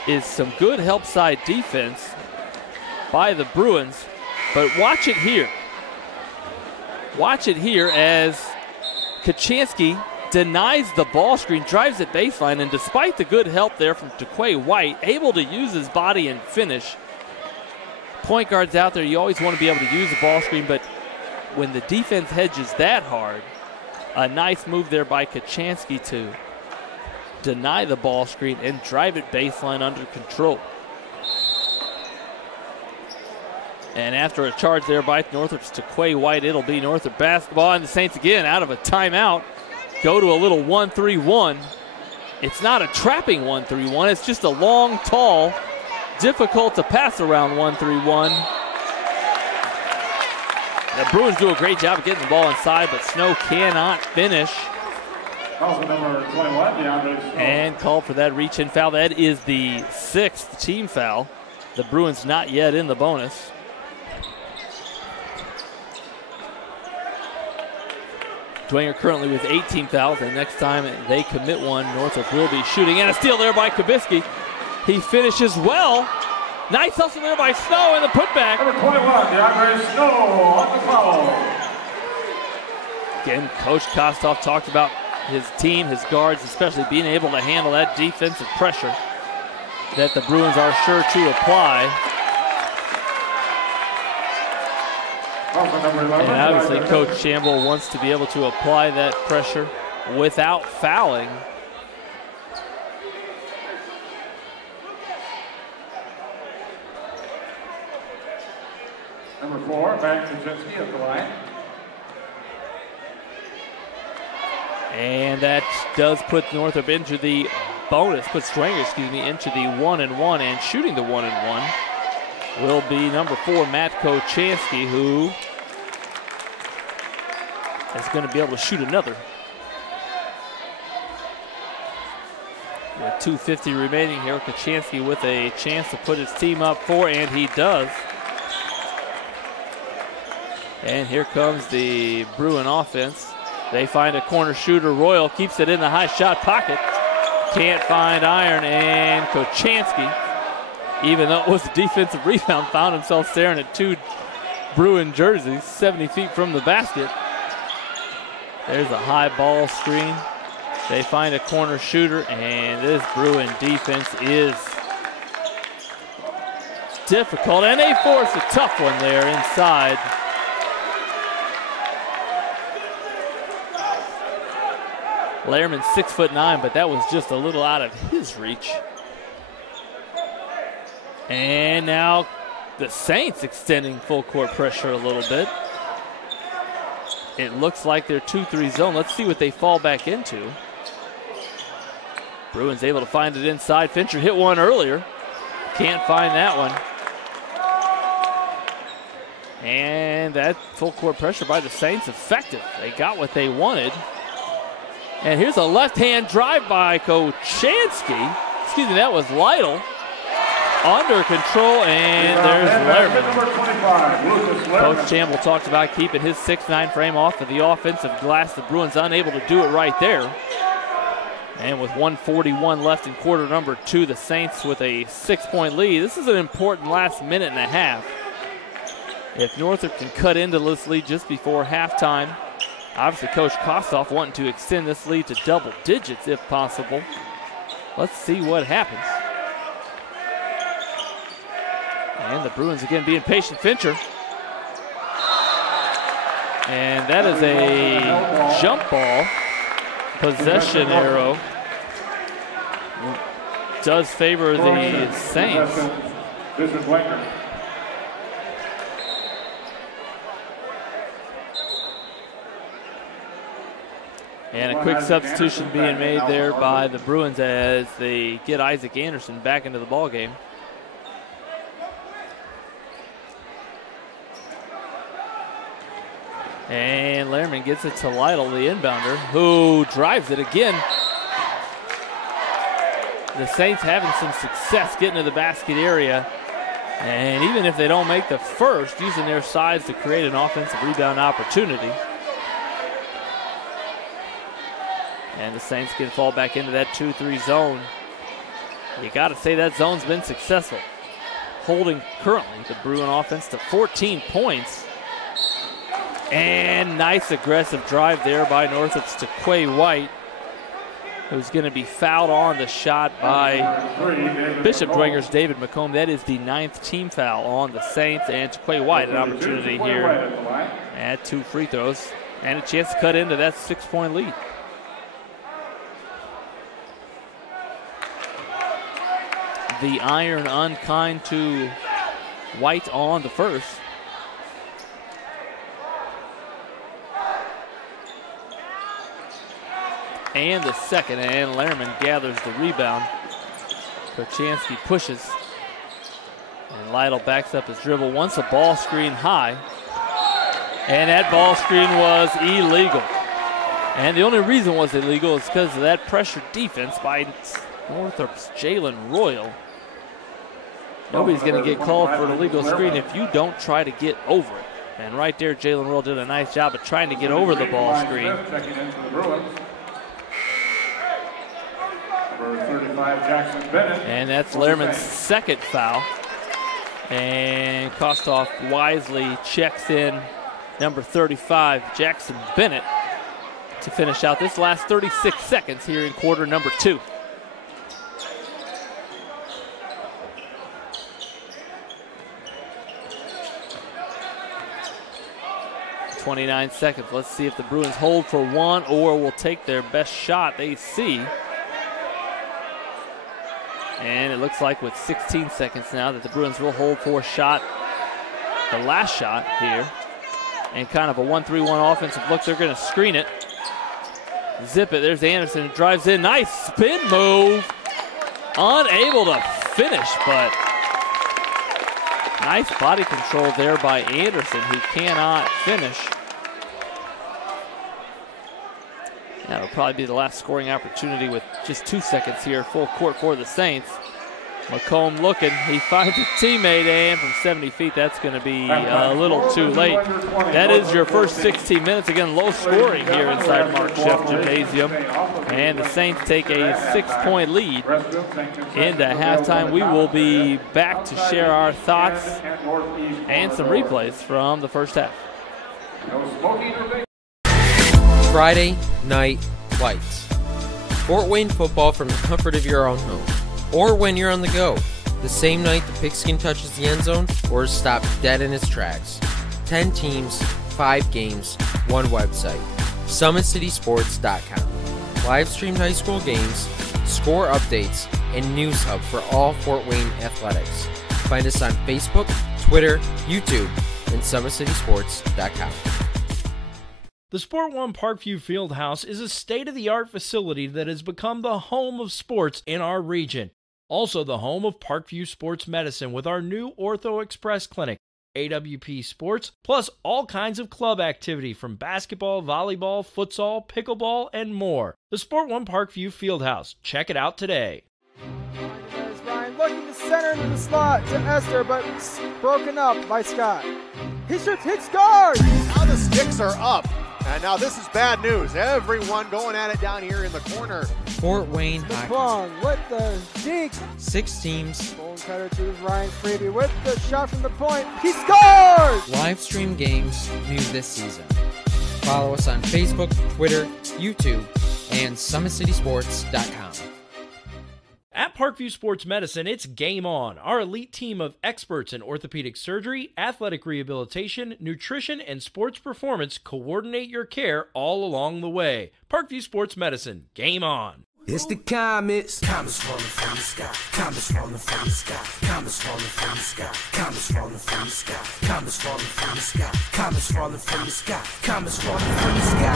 is some good help side defense by the Bruins. But watch it here. Watch it here as Kochanski denies the ball screen, drives it baseline, and despite the good help there from Quay White, able to use his body and finish. Point guards out there, you always want to be able to use the ball screen, but when the defense hedges that hard, a nice move there by Kochanski to deny the ball screen and drive it baseline under control. And after a charge there by Northrop's to Quay White, it'll be Northrop basketball, and the Saints again out of a timeout go to a little 1-3-1. It's not a trapping 1-3-1, it's just a long, tall, difficult to pass around 1-3-1. The Bruins do a great job of getting the ball inside, but Snow cannot finish. And called for that reach-in foul. That is the 6th team foul. The Bruins not yet in the bonus. Dwenger currently with 18 fouls, and next time they commit one, Northrop will be shooting. And a steal there by Kabisky. He finishes well, Nice hustle there by Snow and the putback. Number 21, DeAndre Snow on the foul. Again, Coach Kostoff talked about his team, his guards, especially being able to handle that defensive pressure that the Bruins are sure to apply. And obviously Coach Shamble wants to be able to apply that pressure without fouling. Number 4, Matt Kaczynski at the line. And that does put Northrop into the bonus, puts Dwenger, into the 1-and-1, and shooting the 1-and-1 will be number 4, Matt Kochanski, who is going to be able to shoot another. With 2:50 remaining here, Kochanski with a chance to put his team up 4, and he does. And here comes the Bruin offense. They find a corner shooter. Royal keeps it in the high shot pocket. Can't find iron, and Kochanski, even though it was a defensive rebound, found himself staring at 2 Bruin jerseys 70 feet from the basket. There's a high ball screen. They find a corner shooter, and this Bruin defense is difficult, and they force a tough one there inside. Lehrman's 6'9", but that was just a little out of his reach. And now the Saints extending full court pressure a little bit. It looks like they're 2-3 zone. Let's see what they fall back into. Bruins able to find it inside. Fincher hit one earlier. Can't find that one. And that full court pressure by the Saints effective. They got what they wanted. And here's a left-hand drive by Kochanski. Excuse me, that was Lytle. Under control, and there's Lehrman. Coach Campbell talked about keeping his 6'9" frame off of the offensive glass. The Bruins unable to do it right there. And with 1:41 left in quarter number 2, the Saints with a 6-point lead. This is an important last minute and a half. If Northrop can cut into this lead just before halftime, obviously Coach Kostoff wanting to extend this lead to double digits if possible. Let's see what happens. And the Bruins again being patient. Fincher. And that is a jump ball. Possession arrow. Does favor the Saints. This is Dwenger. And a quick substitution being made there by the Bruins as they get Isaac Anderson back into the ball game. And Lehrman gets it to Lytle, the inbounder, who drives it again. The Saints having some success getting to the basket area. And even if they don't make the first, using their size to create an offensive rebound opportunity. And the Saints can fall back into that 2-3 zone. You got to say that zone's been successful. Holding currently the Bruin offense to 14 points. And nice aggressive drive there by Northrop's to Quay White, who's going to be fouled on the shot by Bishop Dwenger's David McComb. That is the 9th team foul on the Saints, and to Quay White an opportunity here at 2 free throws and a chance to cut into that 6-point lead. The iron unkind to White on the first. And the second, and Lehrman gathers the rebound. Kochanski pushes, and Lytle backs up his dribble, wants a ball screen high, and that ball screen was illegal. And the only reason it was illegal is because of that pressure defense by Northrop's Jalen Royal. Nobody's going to get called for an illegal screen if you don't try to get over it. And right there, Jalen Royal did a nice job of trying to get over the ball screen. Number 35, Jackson Bennett. And that's Lehrman's second foul. And Kostoff wisely checks in number 35, Jackson Bennett, to finish out this last 36 seconds here in quarter number 2. .29 seconds. Let's see if the Bruins hold for one or will take their best shot they see. And it looks like with 16 seconds now that the Bruins will hold for a shot, the last shot here. And kind of a 1-3-1 offensive look. They're going to screen it. Zip it. There's Anderson who drives in. Nice spin move. Unable to finish, but nice body control there by Anderson, who cannot finish. That'll probably be the last scoring opportunity with just 2 seconds here, full court for the Saints. McComb looking, he finds a teammate, and from 70 feet, that's going to be a little too late. That is your first 16 minutes. Again, low scoring here inside Mark Sheff Gymnasium. And the Saints take a 6-point lead into halftime. We will be back to share our thoughts and some replays from the first half. Friday Night Lights. Fort Wayne football from the comfort of your own home. Or when you're on the go, the same night the pigskin touches the end zone or is stopped dead in its tracks. 10 teams, 5 games, 1 website. SummitCitySports.com. Live streamed high school games, score updates, and news hub for all Fort Wayne athletics. Find us on Facebook, Twitter, YouTube, and SummitCitySports.com. The Sport One Parkview Fieldhouse is a state-of-the-art facility that has become the home of sports in our region. Also the home of Parkview Sports Medicine with our new Ortho Express Clinic, AWP Sports, plus all kinds of club activity from basketball, volleyball, futsal, pickleball, and more. The Sport One Parkview Fieldhouse. Check it out today. There's Ryan looking to center into the slot to Esther, but broken up by Scott. He shoots, hits guard! Now the sticks are up. And now this is bad news. Everyone going at it down here in the corner. Fort Wayne The hockey. Plung with the deke. 6 teams. Bone cutter to Ryan Freeby with the shot from the point. He scores! Live stream games new this season. Follow us on Facebook, Twitter, YouTube, and SummitCitySports.com. At Parkview Sports Medicine, it's game on. Our elite team of experts in orthopedic surgery, athletic rehabilitation, nutrition, and sports performance coordinate your care all along the way. Parkview Sports Medicine, game on. It's the comets. Comets falling from the sky. Comets falling from the sky. Comets falling from the sky. Comets falling from the sky. Comets falling from the sky. Comets falling from the sky. Comets falling from the sky. Comets falling from the sky.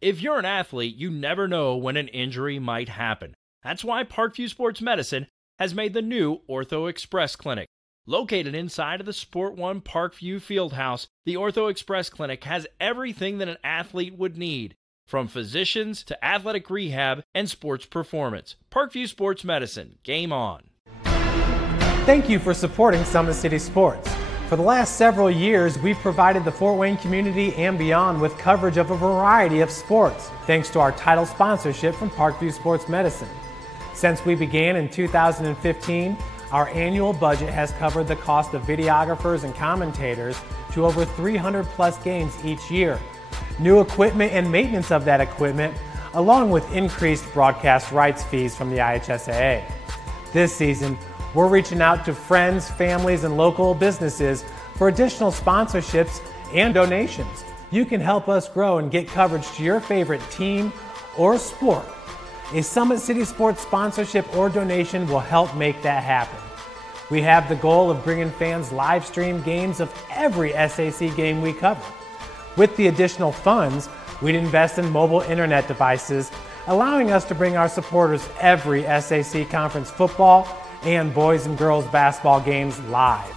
If you're an athlete, you never know when an injury might happen. That's why Parkview Sports Medicine has made the new Ortho Express Clinic. Located inside of the Sport One Parkview Fieldhouse, the Ortho Express Clinic has everything that an athlete would need, from physicians to athletic rehab and sports performance. Parkview Sports Medicine, game on. Thank you for supporting Summit City Sports. For the last several years, we've provided the Fort Wayne community and beyond with coverage of a variety of sports, thanks to our title sponsorship from Parkview Sports Medicine. Since we began in 2015, our annual budget has covered the cost of videographers and commentators to over 300 plus games each year. New equipment and maintenance of that equipment, along with increased broadcast rights fees from the IHSAA. This season, we're reaching out to friends, families, and local businesses for additional sponsorships and donations. You can help us grow and get coverage to your favorite team or sport. A Summit City Sports sponsorship or donation will help make that happen. We have the goal of bringing fans live stream games of every SAC game we cover. With the additional funds, we'd invest in mobile internet devices, allowing us to bring our supporters every SAC conference football and boys and girls basketball games live,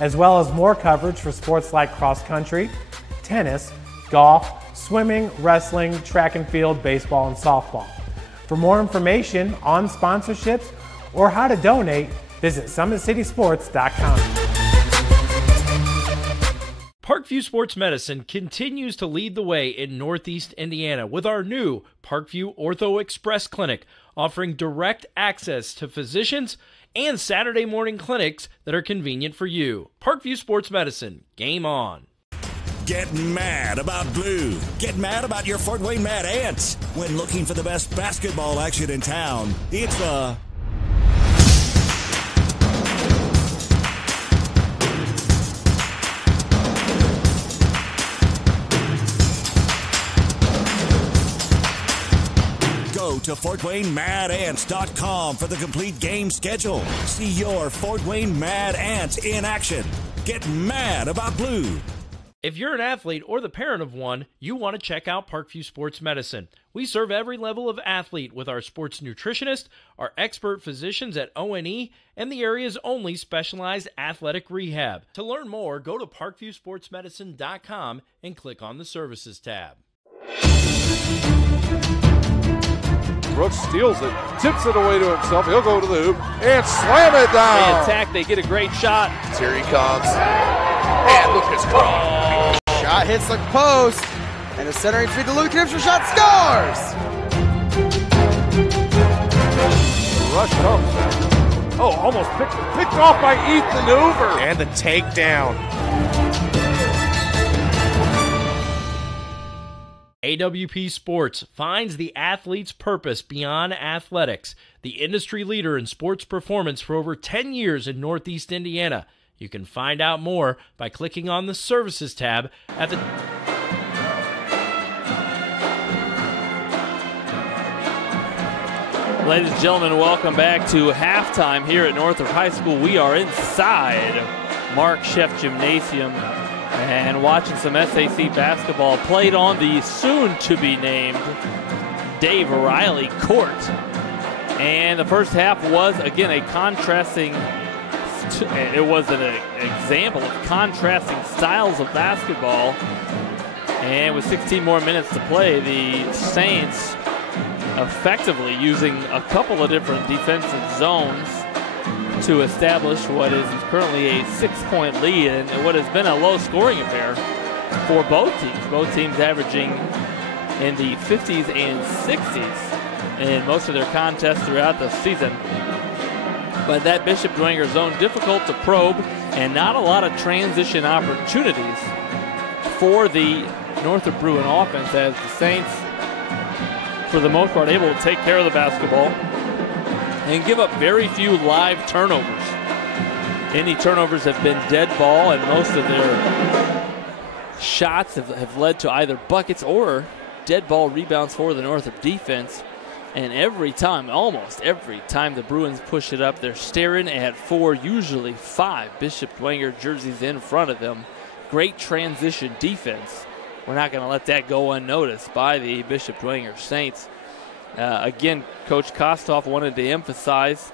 as well as more coverage for sports like cross country, tennis, golf, swimming, wrestling, track and field, baseball, and softball. For more information on sponsorships or how to donate, visit SummitCitySports.com. Parkview Sports Medicine continues to lead the way in Northeast Indiana with our new Parkview Ortho Express Clinic, offering direct access to physicians and Saturday morning clinics that are convenient for you. Parkview Sports Medicine, game on. Get mad about blue. Get mad about your Fort Wayne Mad Ants. When looking for the best basketball action in town, it's the Go to FortWayneMadAnts.com for the complete game schedule. See your Fort Wayne Mad Ants in action. Get mad about blue. If you're an athlete or the parent of one, you want to check out Parkview Sports Medicine. We serve every level of athlete with our sports nutritionist, our expert physicians at O&E, and the area's only specialized athletic rehab. To learn more, go to ParkviewSportsMedicine.com and click on the Services tab. Brooks steals it, tips it away to himself. He'll go to the hoop and slam it down. They attack, they get a great shot. Here he comes. And Lucas Cross. Shot hits the post. And the centering feed to Luke Knipps for shot, scores! Rush comes. Oh, almost picked off by Ethan Hoover. And the takedown. AWP Sports finds the athlete's purpose beyond athletics, the industry leader in sports performance for over 10 years in Northeast Indiana. You can find out more by clicking on the Services tab at the... Ladies and gentlemen, welcome back to halftime here at Northrop High School. We are inside Mark Sheff Gymnasium and watching some SAC basketball played on the soon-to-be-named Dave Riley court. And the first half was, again, it was an example of contrasting styles of basketball. And with 16 more minutes to play, the Saints effectively using a couple of different defensive zones to establish what is currently a 6-point lead and what has been a low-scoring affair for both teams. Both teams averaging in the 50s and 60s in most of their contests throughout the season. But that Bishop Dwenger zone difficult to probe and not a lot of transition opportunities for the Northrop Bruin offense as the Saints, for the most part, able to take care of the basketball and give up very few live turnovers. Any turnovers have been dead ball, and most of their shots have led to either buckets or dead ball rebounds for the Northrop defense. And every time, almost every time the Bruins push it up, they're staring at 4, usually 5 Bishop Dwenger jerseys in front of them. Great transition defense. We're not going to let that go unnoticed by the Bishop Dwenger Saints. Again, Coach Kostoff wanted to emphasize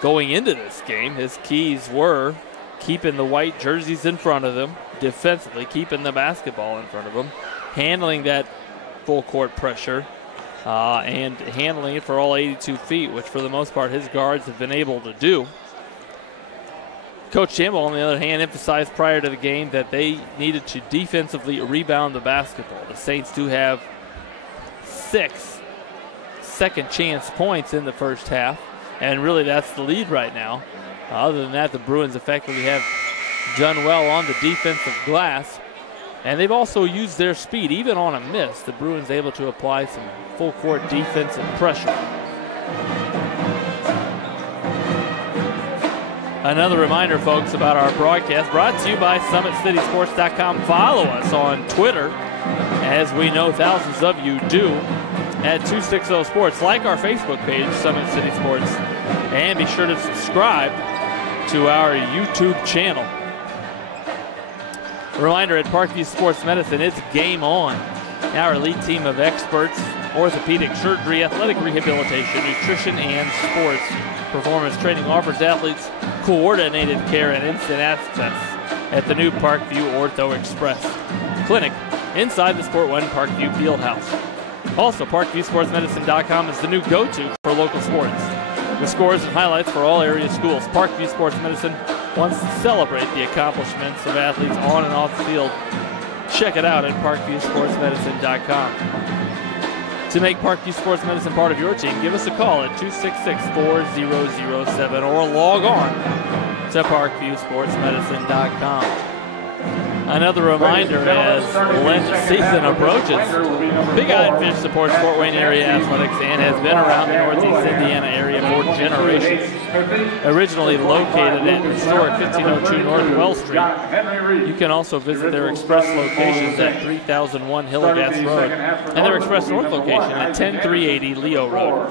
going into this game, his keys were keeping the white jerseys in front of them, defensively keeping the basketball in front of them, handling that full court pressure, and handling it for all 82 feet, which for the most part his guards have been able to do. Coach Campbell, on the other hand, emphasized prior to the game that they needed to defensively rebound the basketball. The Saints do have 6 second chance points in the first half, and really that's the lead right now. Other than that, the Bruins effectively have done well on the defensive glass, and they've also used their speed. Even on a miss, the Bruins able to apply some full court defensive pressure. Another reminder, folks, about our broadcast brought to you by SummitCitySports.com. Follow us on Twitter, as we know thousands of you do, at 260 Sports. Like our Facebook page, Summit City Sports, and be sure to subscribe to our YouTube channel. A reminder, at Parkview Sports Medicine, it's game on. Now our elite team of experts, orthopedic surgery, athletic rehabilitation, nutrition, and sports performance training offers athletes coordinated care and instant access at the new Parkview Ortho Express Clinic inside the Sport One Parkview Fieldhouse. Also, ParkviewSportsMedicine.com is the new go-to for local sports, with scores and highlights for all area schools. Parkview Sports Medicine wants to celebrate the accomplishments of athletes on and off the field. Check it out at ParkviewSportsMedicine.com. To make Parkview Sports Medicine part of your team, give us a call at 266-4007 or log on to ParkviewSportsMedicine.com. Another reminder as Lent season approaches, Big Eyed Fish supports Fort Wayne area athletics and has been around the Northeast Indiana area for generations. Originally located at historic 1502 North Wells Street, you can also visit their express locations at 3001 Hillegas Road and their express north location at 10380 Leo Road.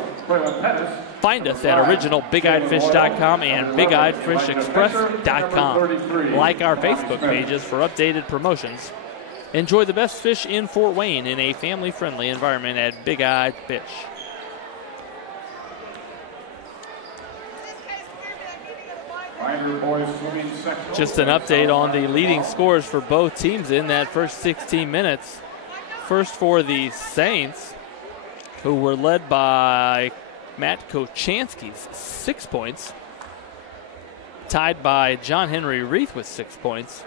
Find us at originalbigeyeddfish.com and bigeyeddfishexpress.com. Like our Facebook pages for updated promotions. Enjoy the best fish in Fort Wayne in a family-friendly environment at Big Eyed Fish. Just an update on the leading scores for both teams in that first 16 minutes. First for the Saints, who were led by Matt Kochanski's 6 points, tied by John Henry Reith with 6 points,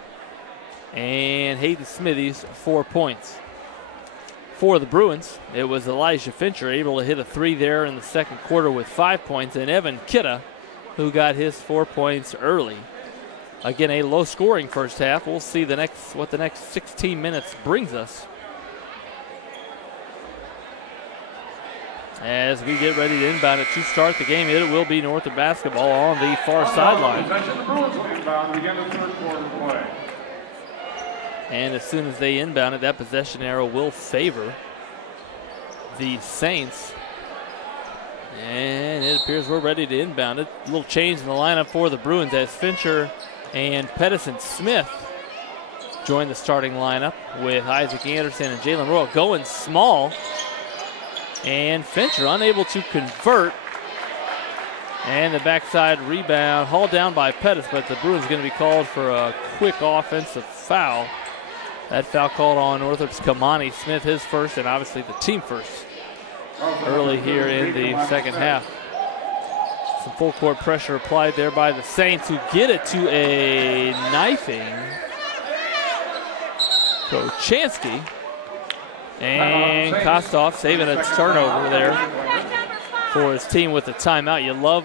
and Hayden Smithies 4 points. For the Bruins, it was Elijah Fincher able to hit a 3 there in the second quarter with 5 points, and Evan Kitta, who got his 4 points early. Again, a low-scoring first half. We'll see what the next 16 minutes brings us as we get ready to inbound it to start the game. It will be Northrop basketball on the far sideline. And as soon as they inbound it, that possession arrow will favor the Saints. And it appears we're ready to inbound it. A little change in the lineup for the Bruins as Fincher and Pedersen Smith join the starting lineup with Isaac Anderson and Jalen Royal going small. And Fincher unable to convert. And the backside rebound hauled down by Pettis, but the Bruins going to be called for a quick offensive foul. That foul called on Northrop's Kamani Smith, his first, and obviously the team first early here in the second half. Some full court pressure applied there by the Saints, who get it to a knifing Kochanski. And Kostoff saving a turnover there for his team with the timeout. You love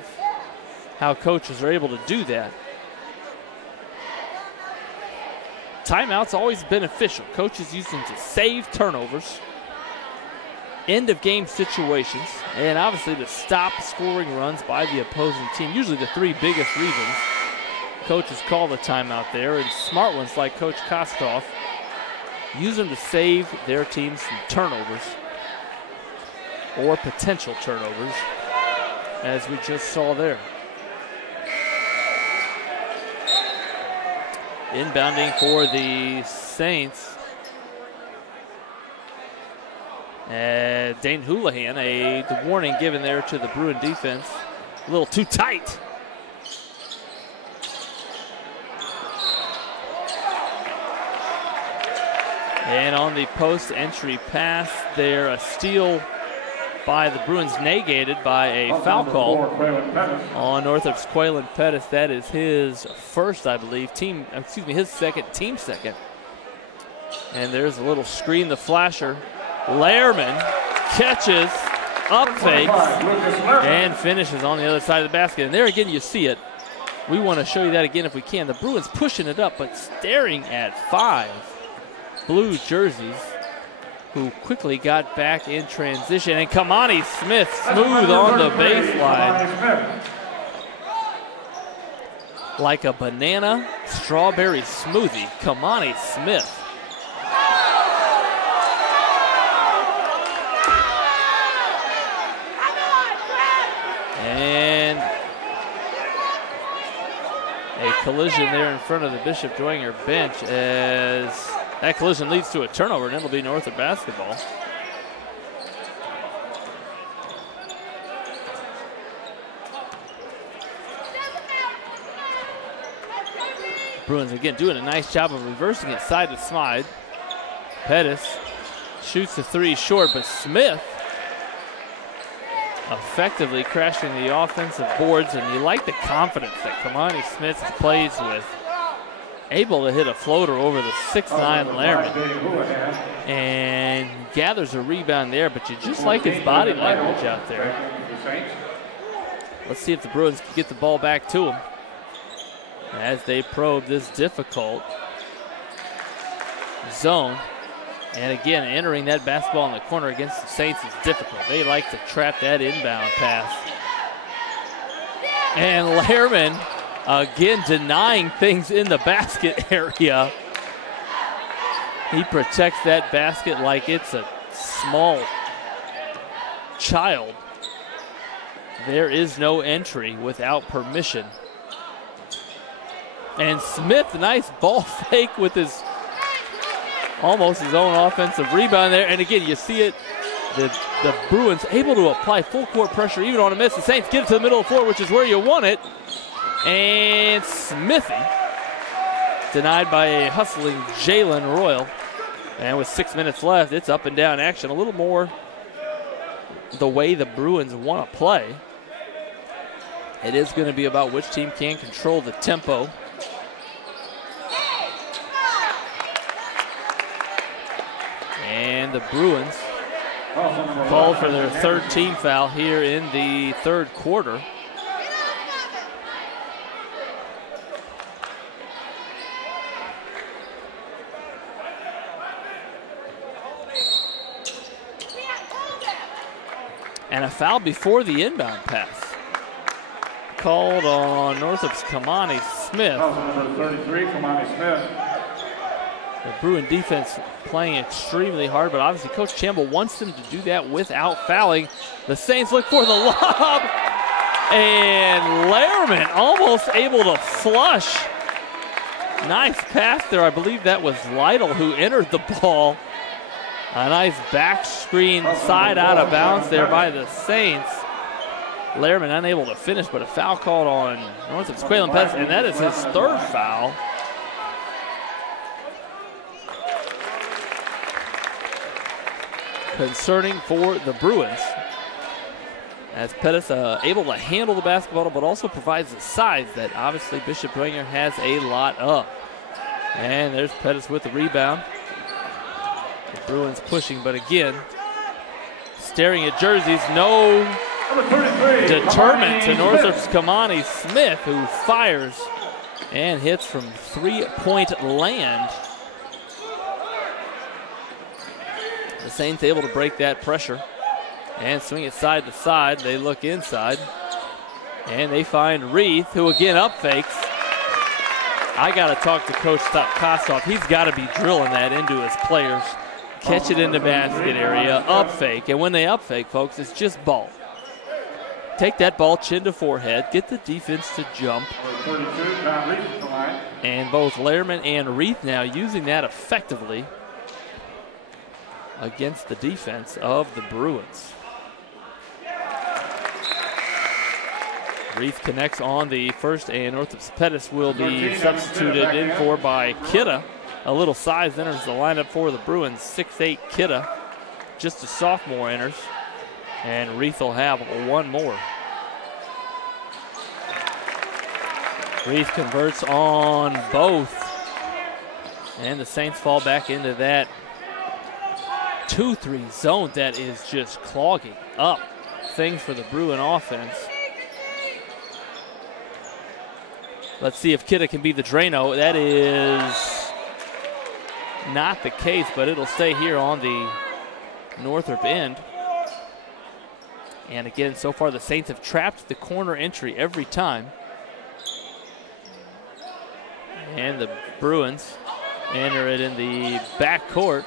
how coaches are able to do that. Timeout's always beneficial. Coaches use them to save turnovers, end of game situations, and obviously to stop scoring runs by the opposing team. Usually the three biggest reasons coaches call the timeout there, and smart ones like Coach Kostoff use them to save their teams from turnovers or potential turnovers, as we just saw there. Inbounding for the Saints, Dane Houlihan, a warning given there to the Bruin defense. A little too tight. And on the post entry pass there, a steal by the Bruins negated by a foul call on Northrop's Quaylen Pettis. That is his first, I believe, his second, team second. And there's a little screen, the flasher. Lehrman catches, up fakes, and finishes on the other side of the basket. And there again, you see it. We want to show you that again if we can. The Bruins pushing it up, but staring at 5 blue jerseys, who quickly got back in transition. And Kamani Smith smooth on the baseline. Like a banana strawberry smoothie, Kamani Smith. And a collision there in front of the Bishop Dwenger bench as that collision leads to a turnover, and it'll be Northrop basketball. Bruins again doing a nice job of reversing it side to side. Pettis shoots the 3 short, but Smith effectively crashing the offensive boards, and you like the confidence that Kamani Smith plays with. able to hit a floater over the 6'9" Lehrman and gathers a rebound there, but you just like his body language out there. Let's see if the Bruins can get the ball back to him as they probe this difficult zone. And again, entering that basketball in the corner against the Saints is difficult. They like to trap that inbound pass. And Lehrman, again, denying things in the basket area. He protects that basket like it's a small child. There is no entry without permission. And Smith, nice ball fake with his almost his own offensive rebound there. And again, you see it, the Bruins able to apply full court pressure even on a miss. The Saints get it to the middle of the floor, which is where you want it. And Smithy denied by a hustling Jalen Royal. And with 6 minutes left, it's up and down action. A little more the way the Bruins want to play. It is going to be about which team can control the tempo. And the Bruins called for their third team foul here in the third quarter. And a foul before the inbound pass. Called on Northrop's Kamani Smith. Number 33, Kamani Smith. The Bruin defense playing extremely hard, but obviously Coach Campbell wants them to do that without fouling. The Saints look for the lob, and Lehrman almost able to flush. Nice pass there. I believe that was Lytle who entered the ball. A nice back screen side out of bounds there by the Saints. Lehrman unable to finish, but a foul called on Northrop's Quaylen Pettis, and that is his third foul. Concerning for the Bruins, as Pettis able to handle the basketball, but also provides the size that obviously Bishop Dwenger has a lot of. And there's Pettis with the rebound. The Bruins pushing, but again, staring at jerseys, no deterrent to Northrop's Kamani Smith, who fires and hits from three-point land. The Saints able to break that pressure and swing it side to side. They look inside, and they find Reith, who again up fakes. I got to talk to Coach Kostoff. He's got to be drilling that into his players. Catch it in the basket area, up fake, and when they up fake, folks, it's just ball. Take that ball chin to forehead, get the defense to jump. And both Lehrman and Reith now using that effectively against the defense of the Bruins. Reith connects on the first, and Northrop's Pettis will be substituted in for by Kidda. A little size enters the lineup for the Bruins. 6'8" Kidda, just a sophomore, enters. And Reith will have one more. Reith converts on both. And the Saints fall back into that 2-3 zone that is just clogging up things for the Bruin offense. Let's see if Kidda can be the Drano. That is not the case, but it'll stay here on the Northrop end. And again, so far the Saints have trapped the corner entry every time. And the Bruins enter it in the back court.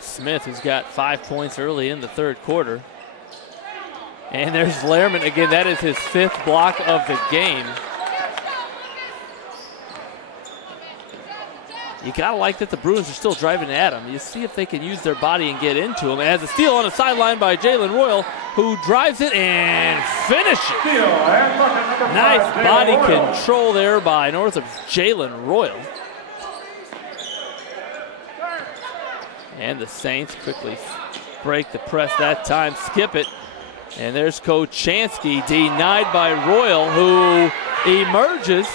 Smith, who's got 5 points early in the third quarter. And there's Lehrman again. That is his fifth block of the game. You gotta like that the Bruins are still driving at him. You see if they can use their body and get into him. As a steal on the sideline by Jalen Royal, who drives it and finishes. Nice body control there by Northrop's Jalen Royal. And the Saints quickly break the press that time, skip it. And there's Kochanski, denied by Royal, who emerges.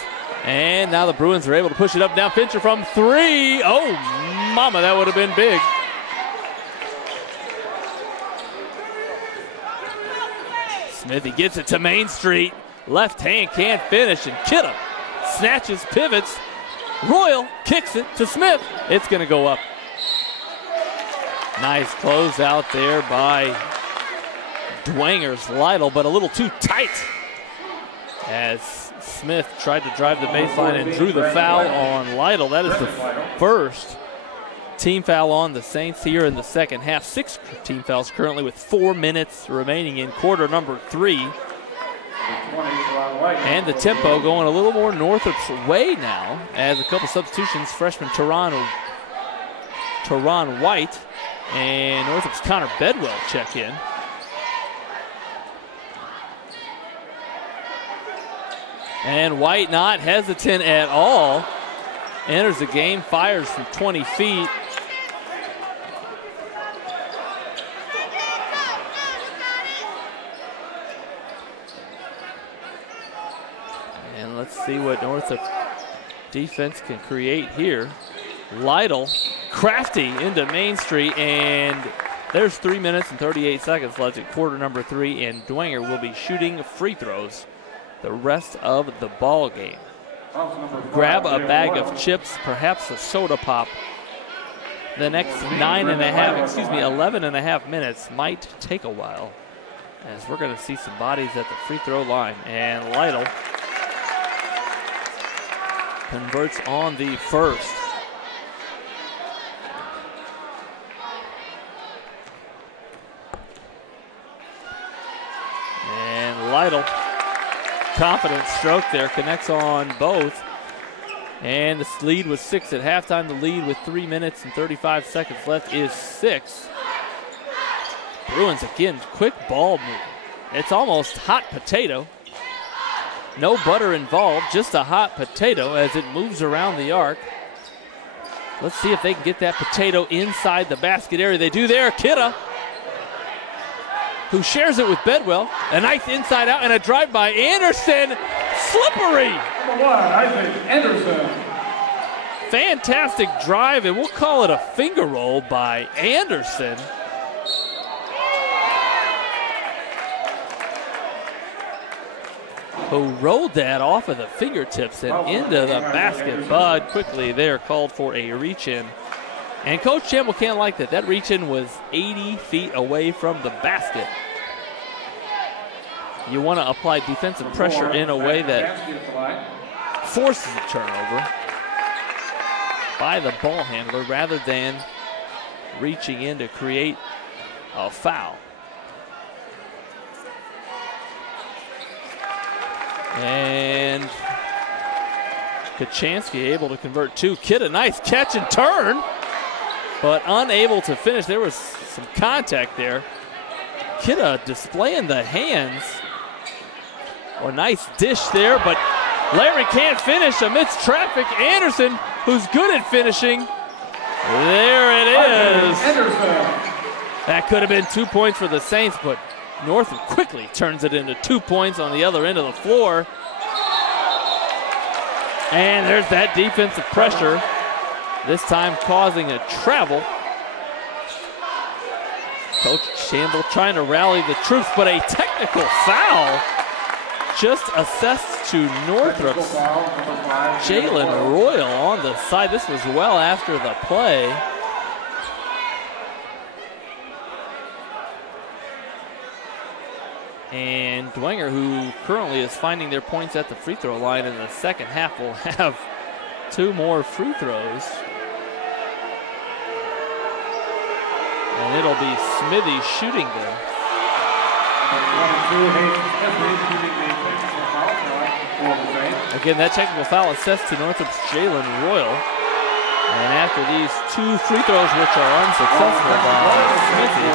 And now the Bruins are able to push it up. Now Fincher from 3. Oh, mama, that would have been big. Smithy gets it to Main Street. Left hand can't finish, and Kidda snatches, pivots. Royal kicks it to Smith. It's going to go up. Nice close out there by Dwenger's Lytle, but a little too tight as Smith tried to drive the baseline and drew the foul on Lytle. That is the first team foul on the Saints here in the second half. 6 team fouls currently with 4 minutes remaining in quarter number 3. And the tempo going a little more Northrop's way now as a couple substitutions. Freshman Teron White and Northrop's Connor Bedwell check in. And White not hesitant at all. Enters the game, fires from 20 feet. And let's see what Northrop defense can create here. Lytle, crafty into Main Street, and there's 3 minutes and 38 seconds left at quarter number 3, and Dwenger will be shooting free throws the rest of the ball game. Grab a bag of chips, perhaps a soda pop. The next 11 and a half minutes might take a while, as we're going to see some bodies at the free throw line. And Lytle converts on the first. And Lytle, confident stroke there, connects on both. And the lead was 6 at halftime. The lead with 3 minutes and 35 seconds left is 6. Bruins again, quick ball move. It's almost hot potato. No butter involved, just a hot potato as it moves around the arc. Let's see if they can get that potato inside the basket area. They do there. Kidda, who shares it with Bedwell. A nice inside out and a drive by Anderson. Slippery. Number 1, Isaac Anderson. Fantastic drive, and we'll call it a finger roll by Anderson. Who rolled that off of the fingertips and into the basket. Bud quickly there called for a reach-in. And Coach Campbell can't like that. That reach-in was 80 feet away from the basket. You want to apply defensive pressure in a way that forces a turnover by the ball handler rather than reaching in to create a foul. And Kochanski able to convert 2. Kidda, nice catch and turn, but unable to finish. There was some contact there. Kidda displaying the hands. A nice dish there, but Larry can't finish amidst traffic. Anderson, who's good at finishing. There it is. That could have been 2 points for the Saints, but Northrop quickly turns it into 2 points on the other end of the floor. And there's that defensive pressure, this time causing a travel. Coach Campbell trying to rally the troops, but a technical foul just assessed to Northrop's Jalen Royal on the side. This was well after the play. And Dwenger, who currently is finding their points at the free throw line in the second half, will have 2 more free throws. And it'll be Smithy shooting them. Again, that technical foul assessed to Northrop's Jalen Royal. And after these 2 free throws, which are unsuccessful by Smithy,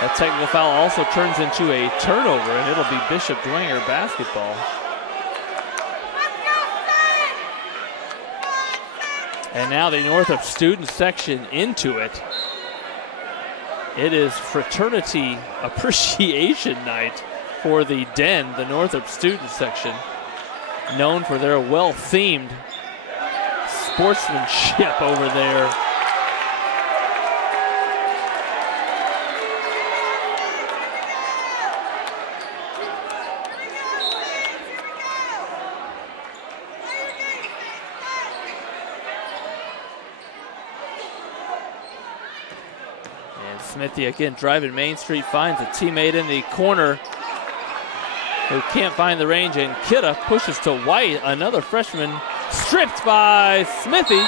that technical foul also turns into a turnover, and it'll be Bishop Dwenger basketball. And now the Northrop student section into it. It is Fraternity Appreciation Night for the Den, the Northrop student section, known for their well-themed sportsmanship over there. Smithy again driving Main Street, finds a teammate in the corner who can't find the range, and Kidda pushes to White, another freshman stripped by Smithy,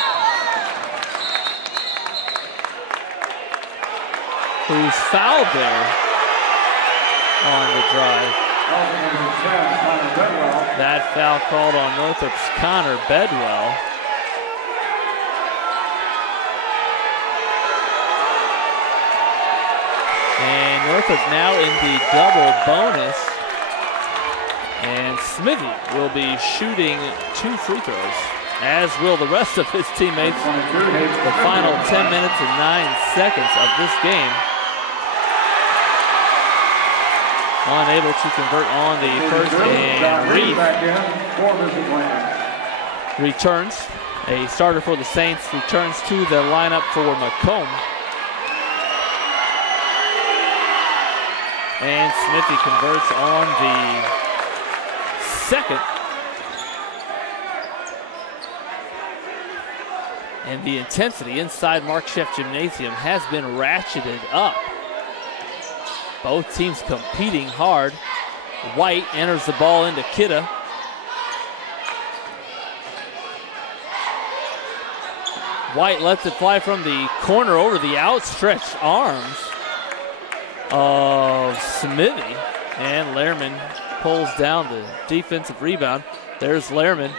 who's fouled there on the drive. That foul called on Northrop's Connor Bedwell. And Northrop now in the double bonus. And Smithy will be shooting 2 free throws, as will the rest of his teammates. The final 10 minutes and 9 seconds of this game. Unable to convert on the first, and Reed returns. A starter for the Saints returns to the lineup for Macomb. And Smithy converts on the second. And the intensity inside Mark Scheff Gymnasium has been ratcheted up. Both teams competing hard. White enters the ball into Kidda. White lets it fly from the corner over the outstretched arms of Smithy, and Lehrman pulls down the defensive rebound. There's Lehrman.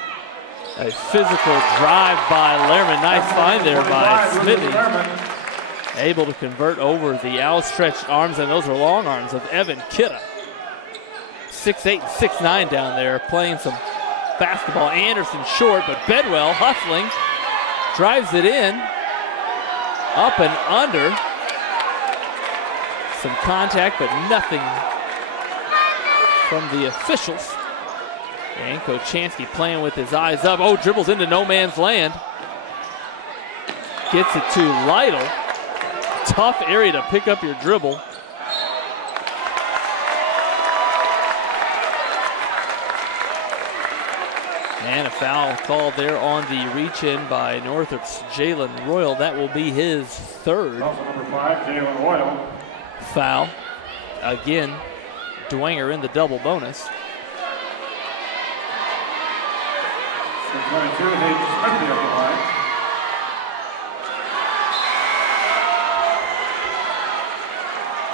A physical drive by Lehrman. Nice find there by Smithy. Able to convert over the outstretched arms, and those are long arms of Evan Kidda. 6'8" and 6'9" down there, playing some basketball. Anderson short, but Bedwell hustling, drives it in, up and under. Some contact, but nothing from the officials. And Kochanski playing with his eyes up. Oh, dribbles into no man's land. Gets it to Lytle. Tough area to pick up your dribble. And a foul called there on the reach-in by Northrop's Jalen Royal. That will be his third. Also number 5, Jalen Royal. Foul. Again, Dwenger in the double bonus. 22, Hayden Smithy up the line.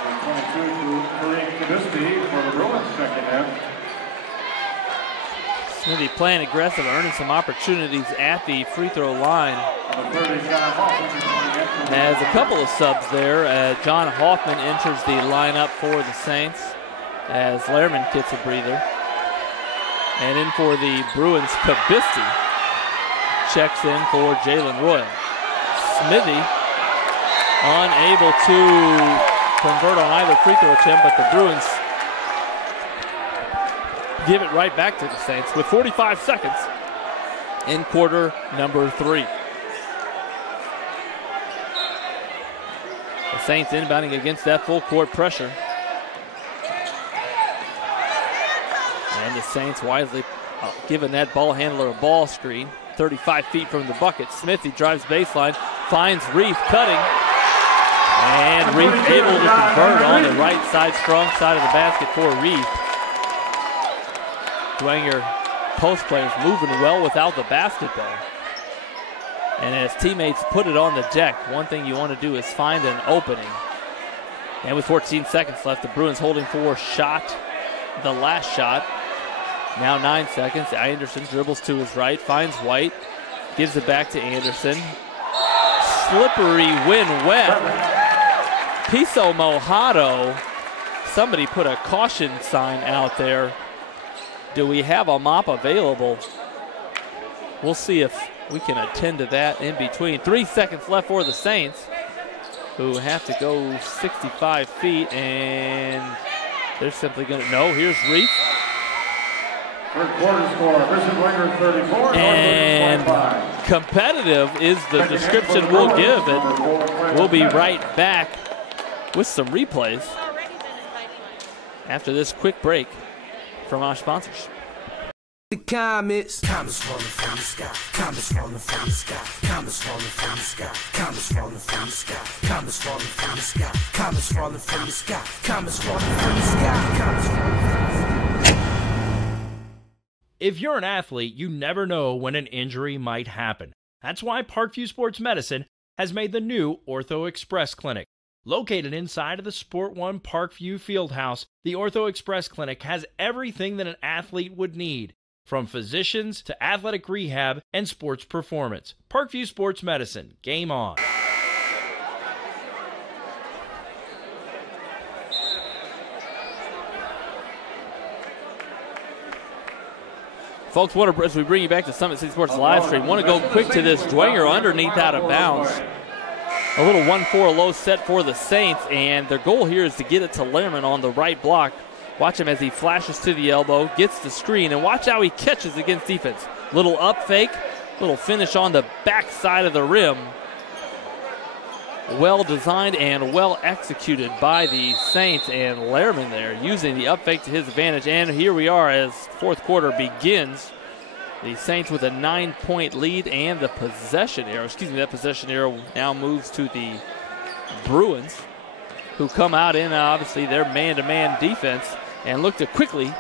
And 22 to Kareem Kadisky for the Bruins checking in. Smithy playing aggressive, earning some opportunities at the free throw line. Has a couple of subs there. John Hoffman enters the lineup for the Saints as Lehrman gets a breather. And in for the Bruins, Kabisty checks in for Jalen Royal. Smithy unable to convert on either free throw attempt, but the Bruins give it right back to the Saints with 45 seconds in quarter number 3. The Saints inbounding against that full court pressure. And the Saints wisely giving that ball handler a ball screen. 35 feet from the bucket. Smithy drives baseline, finds Reith cutting. And Reith able to convert on the right side, strong side of the basket for Reith. Dwenger post players moving well without the basketball. And as teammates put it on the deck, one thing you want to do is find an opening. And with 14 seconds left, the Bruins holding for the last shot. Now 9 seconds. Anderson dribbles to his right, finds White, gives it back to Anderson. Slippery when wet. Piso Mojado. Somebody put a caution sign out there. Do we have a mop available? We'll see if we can attend to that in between. 3 seconds left for the Saints. who have to go 65 feet, and they're simply going to, no, here's Reef. Third quarter score, Dwenger 34, and competitive is the description we'll give it. We'll be right back with some replays after this quick break from our sponsors. The comets falling from the sky, comets falling from the sky, comets falling from the sky, comets falling from the sky, comets falling from the sky, comets falling from the sky, comets falling from the sky, comets falling from the sky. If you're an athlete, you never know when an injury might happen. That's why Parkview Sports Medicine has made the new Ortho Express Clinic. Located inside of the Sport One Parkview Fieldhouse, the Ortho Express Clinic has everything that an athlete would need, from physicians to athletic rehab and sports performance. Parkview Sports Medicine, game on. Folks, as we bring you back to Summit City Sports live stream, want to go quick to this Dwenger underneath out of bounds. A little 1-4 low set for the Saints, and their goal here is to get it to Lehrman on the right block. Watch him as he flashes to the elbow, gets the screen, and watch how he catches against defense. Little up fake, little finish on the back side of the rim. Well designed and well executed by the Saints, and Lehrman there using the up fake to his advantage. And here we are as fourth quarter begins. The Saints with a 9-point lead, and the possession arrow, that possession arrow now moves to the Bruins, who come out in obviously their man-to-man defense and look to quickly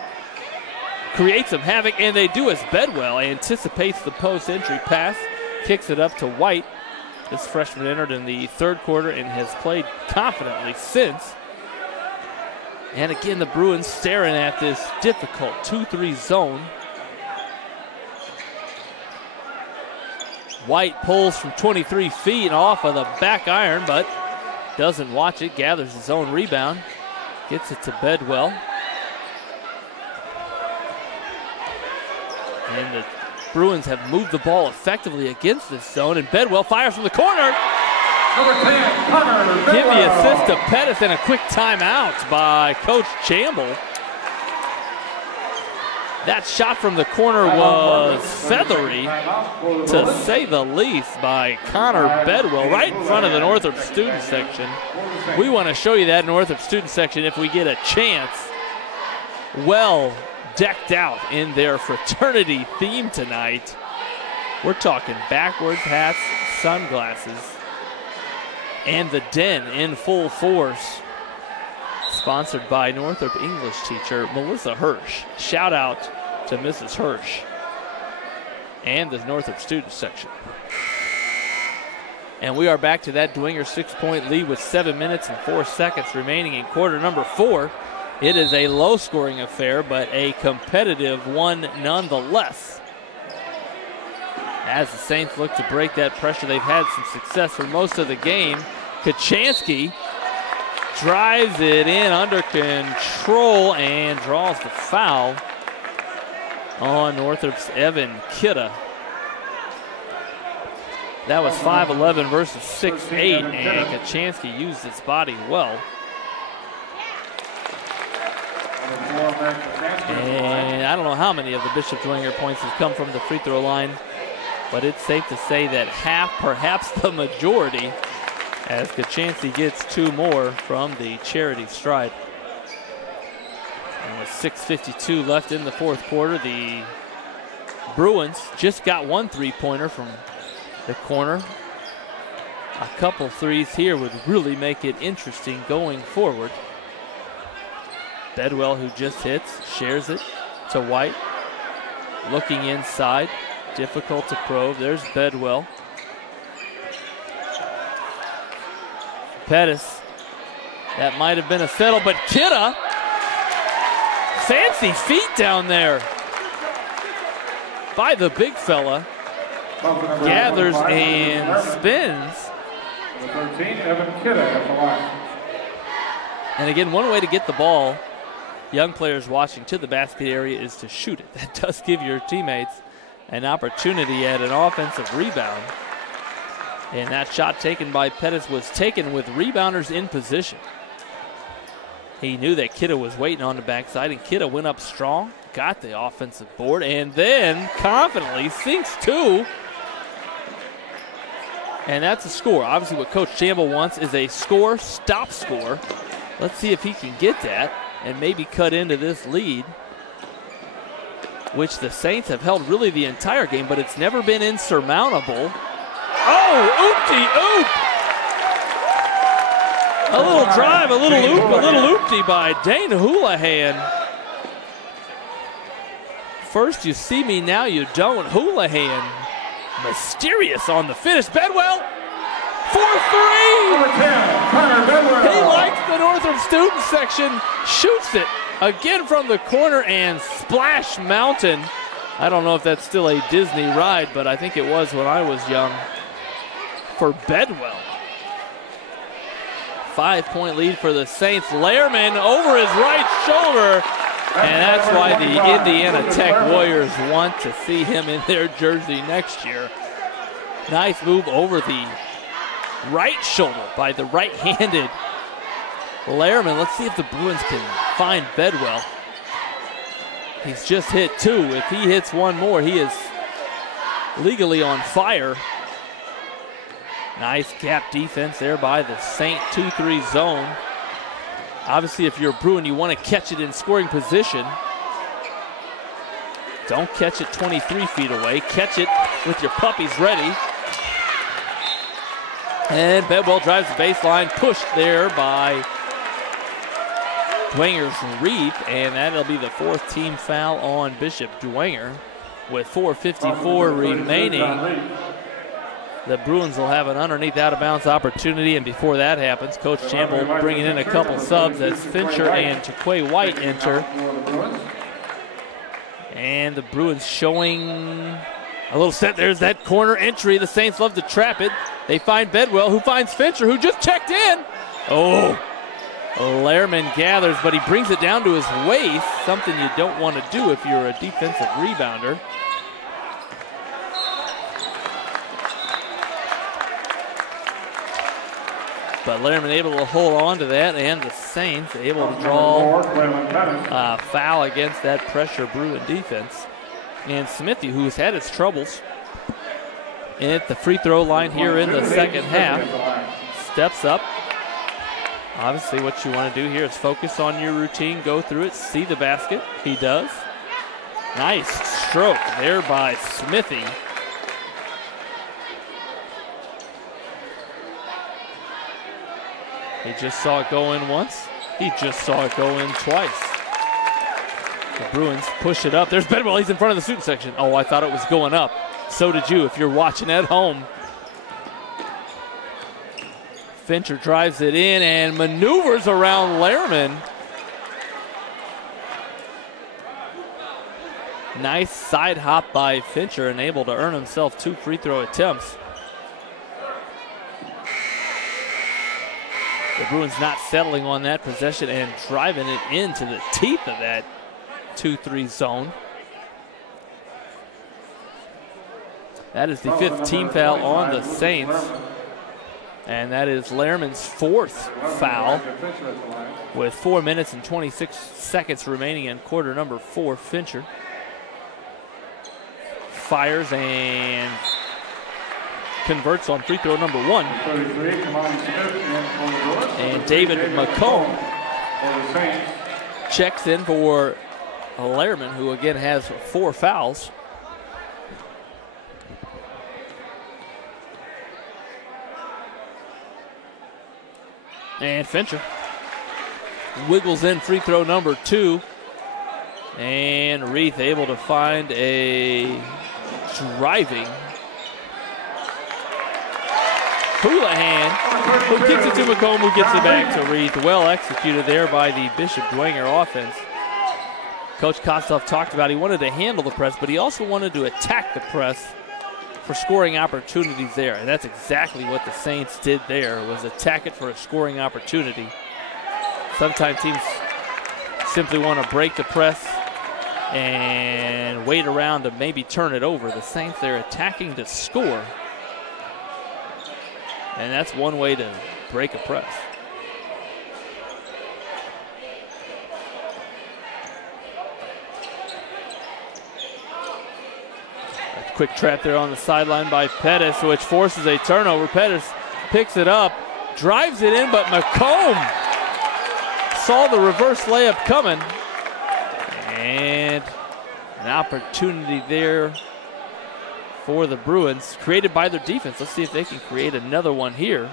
create some havoc, and they do as Bedwell anticipates the post-entry pass, kicks it up to White. This freshman entered in the third quarter and has played confidently since. And again, the Bruins staring at this difficult 2-3 zone. White pulls from 23 feet off of the back iron, but doesn't watch it, gathers his own rebound, gets it to Bedwell. And the Bruins have moved the ball effectively against this zone, and Bedwell fires from the corner. Number 10, Connor Give the assist to Pettis, and a quick timeout by Coach Chamble. That shot from the corner was feathery, to say the least, by Connor Bedwell, right in front of the Northrop student section. We want to show you that Northrop student section if we get a chance. Well decked out in their fraternity theme tonight. We're talking backwards hats, sunglasses, and the Den in full force. Sponsored by Northrop English teacher Melissa Hirsch. Shout out to Mrs. Hirsch and the Northrop student section. And we are back to that Dwenger 6-point lead with 7 minutes and 4 seconds remaining in quarter number 4. It is a low-scoring affair, but a competitive one nonetheless. As the Saints look to break that pressure, they've had some success for most of the game. Kachansky drives it in under control and draws the foul on Northrop's Evan Kidda. That was 5'11 versus 6'8, and Kachansky used his body well. And I don't know how many of the Bishop Dwenger points have come from the free throw line, but it's safe to say that half, perhaps the majority, as Kachansky gets 2 more from the charity stripe. And with 6:52 left in the fourth quarter, the Bruins just got 1 3-pointer from the corner. A couple threes here would really make it interesting going forward. Bedwell, who just hits, shares it to White. Looking inside, difficult to probe. There's Bedwell. Pettis, that might have been a settle, but Kidda, fancy feet down there by the big fella. Gathers and spins. Number 13, Evan Kidda at the line. And again, one way to get the ball, young players watching, to the basket area is to shoot it. That does give your teammates an opportunity at an offensive rebound. And that shot taken by Pettis was taken with rebounders in position. He knew that Kidda was waiting on the backside, and Kidda went up strong, got the offensive board, and then confidently sinks two. And that's a score. Obviously what Coach Chamble wants is a score, stop score. Let's see if he can get that and maybe cut into this lead, which the Saints have held really the entire game, but it's never been insurmountable. Oh, oopty-oop! A little drive, a little oop, a little oopty by Dane Houlihan. First you see me, now you don't. Houlihan, mysterious on the finish. Bedwell, 4-3! He likes the Northrop student section, shoots it again from the corner, and Splash Mountain. I don't know if that's still a Disney ride, but I think it was when I was young. For Bedwell. 5-point lead for the Saints. Lehrman over his right shoulder. And that's why the Indiana Tech Warriors want to see him in their jersey next year. Nice move over the right shoulder by the right-handed Lehrman. Let's see if the Bruins can find Bedwell. He's just hit two. If he hits one more, he is legally on fire. Nice gap defense there by the Saint 2-3 zone. Obviously, if you're a Bruin, you want to catch it in scoring position. Don't catch it 23 feet away. Catch it with your puppies ready. And Bedwell drives the baseline, pushed there by Dwenger's Reed, and that'll be the fourth team foul on Bishop Dwenger. With 4:54 remaining, the Bruins will have an underneath out-of-bounds opportunity, and before that happens, Coach Chamble bringing in a couple subs as Fincher and Taquay White enter. And the Bruins showing a little set. There's that corner entry. The Saints love to trap it. They find Bedwell, who finds Fincher, who just checked in. Oh, Lehrman gathers, but he brings it down to his waist, something you don't want to do if you're a defensive rebounder. But Lehrman able to hold on to that, and the Saints able to draw a foul against that pressure Bruin defense. And Smithy, who's had his troubles at the free throw line here in the second half, steps up. Obviously what you want to do here is focus on your routine, go through it, see the basket. He does. Nice stroke there by Smithy. He just saw it go in once. He just saw it go in twice. The Bruins push it up. There's Bedwell. He's in front of the student section. Oh, I thought it was going up. So did you if you're watching at home. Fincher drives it in and maneuvers around Lehrman. Nice side hop by Fincher and able to earn himself 2 free throw attempts. The Bruins not settling on that possession and driving it into the teeth of that 2-3 zone. That is the 5th team foul on the Saints. And that is Lehrman's 4th foul with 4 minutes and 26 seconds remaining in quarter number 4. Fincher fires and converts on free throw number 1. And David McComb checks in for Lehrman, who again has 4 fouls. And Fincher wiggles in free throw number 2. And Reith able to find a driving Houlihan, who kicks it to McComb, who gets it back to Reith. Well executed there by the Bishop Dwenger offense. Coach Kostoff talked about he wanted to handle the press, but he also wanted to attack the press for scoring opportunities there. And that's exactly what the Saints did there, was attack it for a scoring opportunity. Sometimes teams simply want to break the press and wait around to maybe turn it over. The Saints, they're attacking to score. And that's one way to break a press. A quick trap there on the sideline by Pettis, which forces a turnover. Pettis picks it up, drives it in, but McComb saw the reverse layup coming. And an opportunity there for the Bruins, created by their defense. Let's see if they can create another one here.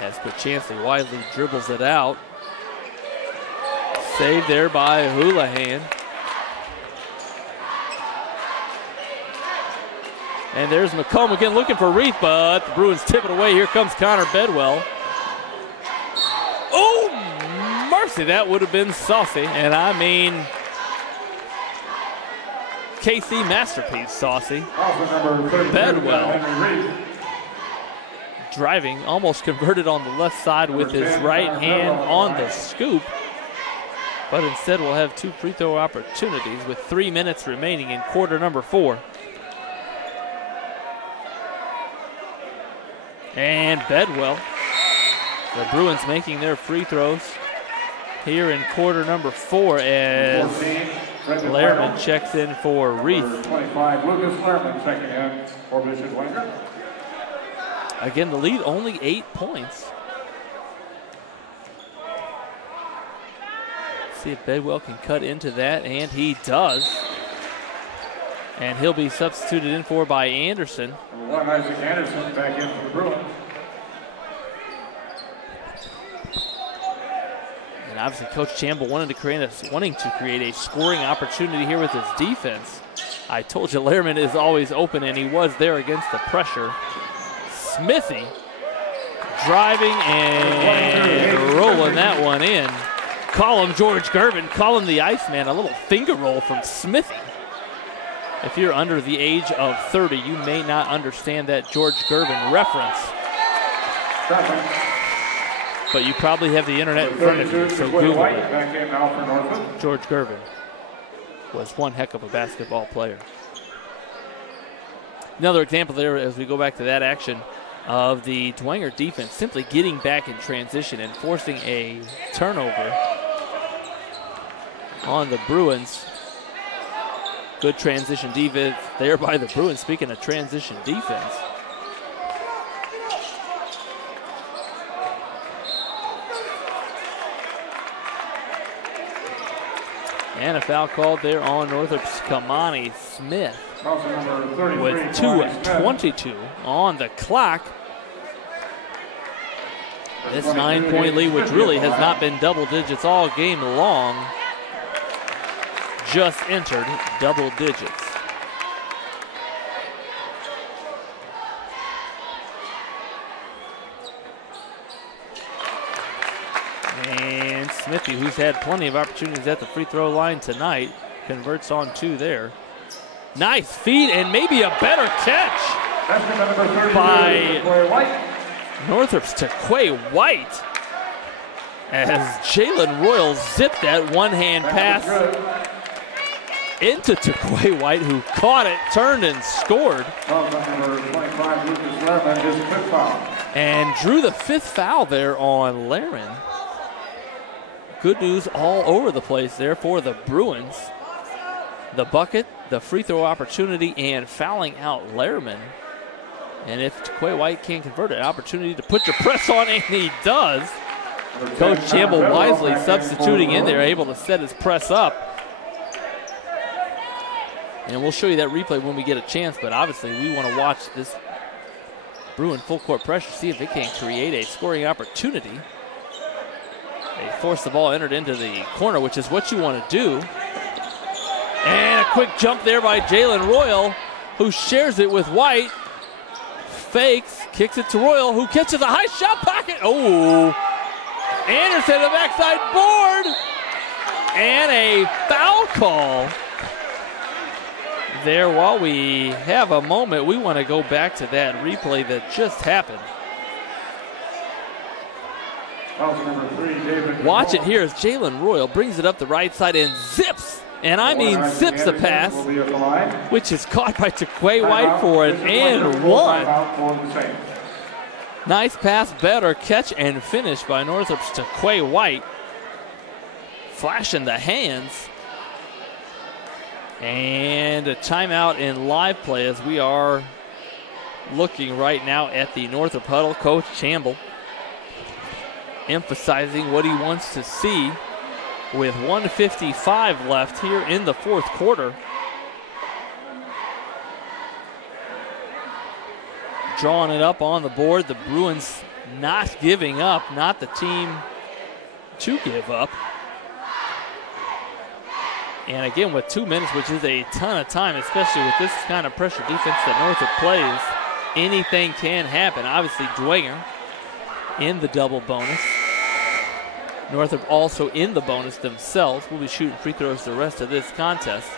As Kwachansky wisely dribbles it out. Saved there by Houlihan. And there's McComb again looking for Reith, but the Bruins tip it away. Here comes Connor Bedwell. Oh, mercy, that would have been saucy. And I mean, KC masterpiece saucy. Bedwell driving, almost converted on the left side with his right hand on the scoop. But instead we'll have 2 free throw opportunities with 3 minutes remaining in quarter number 4. And Bedwell, the Bruins making their free throws here in quarter number 4 as Lehrman checks in for Reith. 25, Lucas Lehrman checking in for Bishop Dwenger. Again, the lead only 8 points. See if Bedwell can cut into that, and he does. And he'll be substituted in for by Anderson. Number 1, Isaac Anderson, back in for the Bruins. And obviously Coach Campbell wanting to create a scoring opportunity here with his defense. I told you Lehrman is always open, and he was there against the pressure. Smithy driving and rolling that one in. Call him George Gervin, call him the Iceman. A little finger roll from Smithy. If you're under the age of 30, you may not understand that George Gervin reference. But you probably have the internet in front of you, so Google it. George Gervin was one heck of a basketball player. Another example there as we go back to that action of the Dwenger defense simply getting back in transition and forcing a turnover on the Bruins. Good transition defense there by the Bruins. Speaking of transition defense. And a foul called there on Northrop's Kamani Smith with 2:22 on the clock. This 9-point lead, which really has not been double digits all game long, just entered double digits. And Smithy, who's had plenty of opportunities at the free throw line tonight, converts on 2 there. Nice feed and maybe a better catch by Northrop's Taquay White as Jalen Royal zipped that one-hand pass into Taquay White, who caught it, turned, and scored. And drew the 5th foul there on Lehrman. Good news all over the place there for the Bruins. The bucket, the free throw opportunity, and fouling out Lehrman. And if Taquay White can't convert it, an opportunity to put your press on, and he does. Coach Campbell wisely substituting in there, able to set his press up. And we'll show you that replay when we get a chance, but obviously we want to watch this Bruin full court pressure, see if it can create a scoring opportunity. They force the ball entered into the corner, which is what you want to do. And a quick jump there by Jalen Royal, who shares it with White. Fakes, kicks it to Royal, who catches a high shot pocket. Oh, Anderson, the backside board. And a foul call. There, while we have a moment, we want to go back to that replay that just happened. Watch it here as Jalen Royal brings it up the right side and zips And I mean zips the pass, which is caught by Taquay White for an and one. Nice pass, better catch and finish by Northrop's Taquay White. Flashing the hands. And a timeout in live play as we are looking right now at the Northrop huddle. Coach Chamble emphasizing what he wants to see with 1:55 left here in the fourth quarter. Drawing it up on the board. The Bruins not giving up, not the team to give up. And again, with 2 minutes, which is a ton of time, especially with this kind of pressure defense that Northrop plays, anything can happen. Obviously, Dwenger in the double bonus. Northrop also in the bonus themselves. Will be shooting free throws the rest of this contest.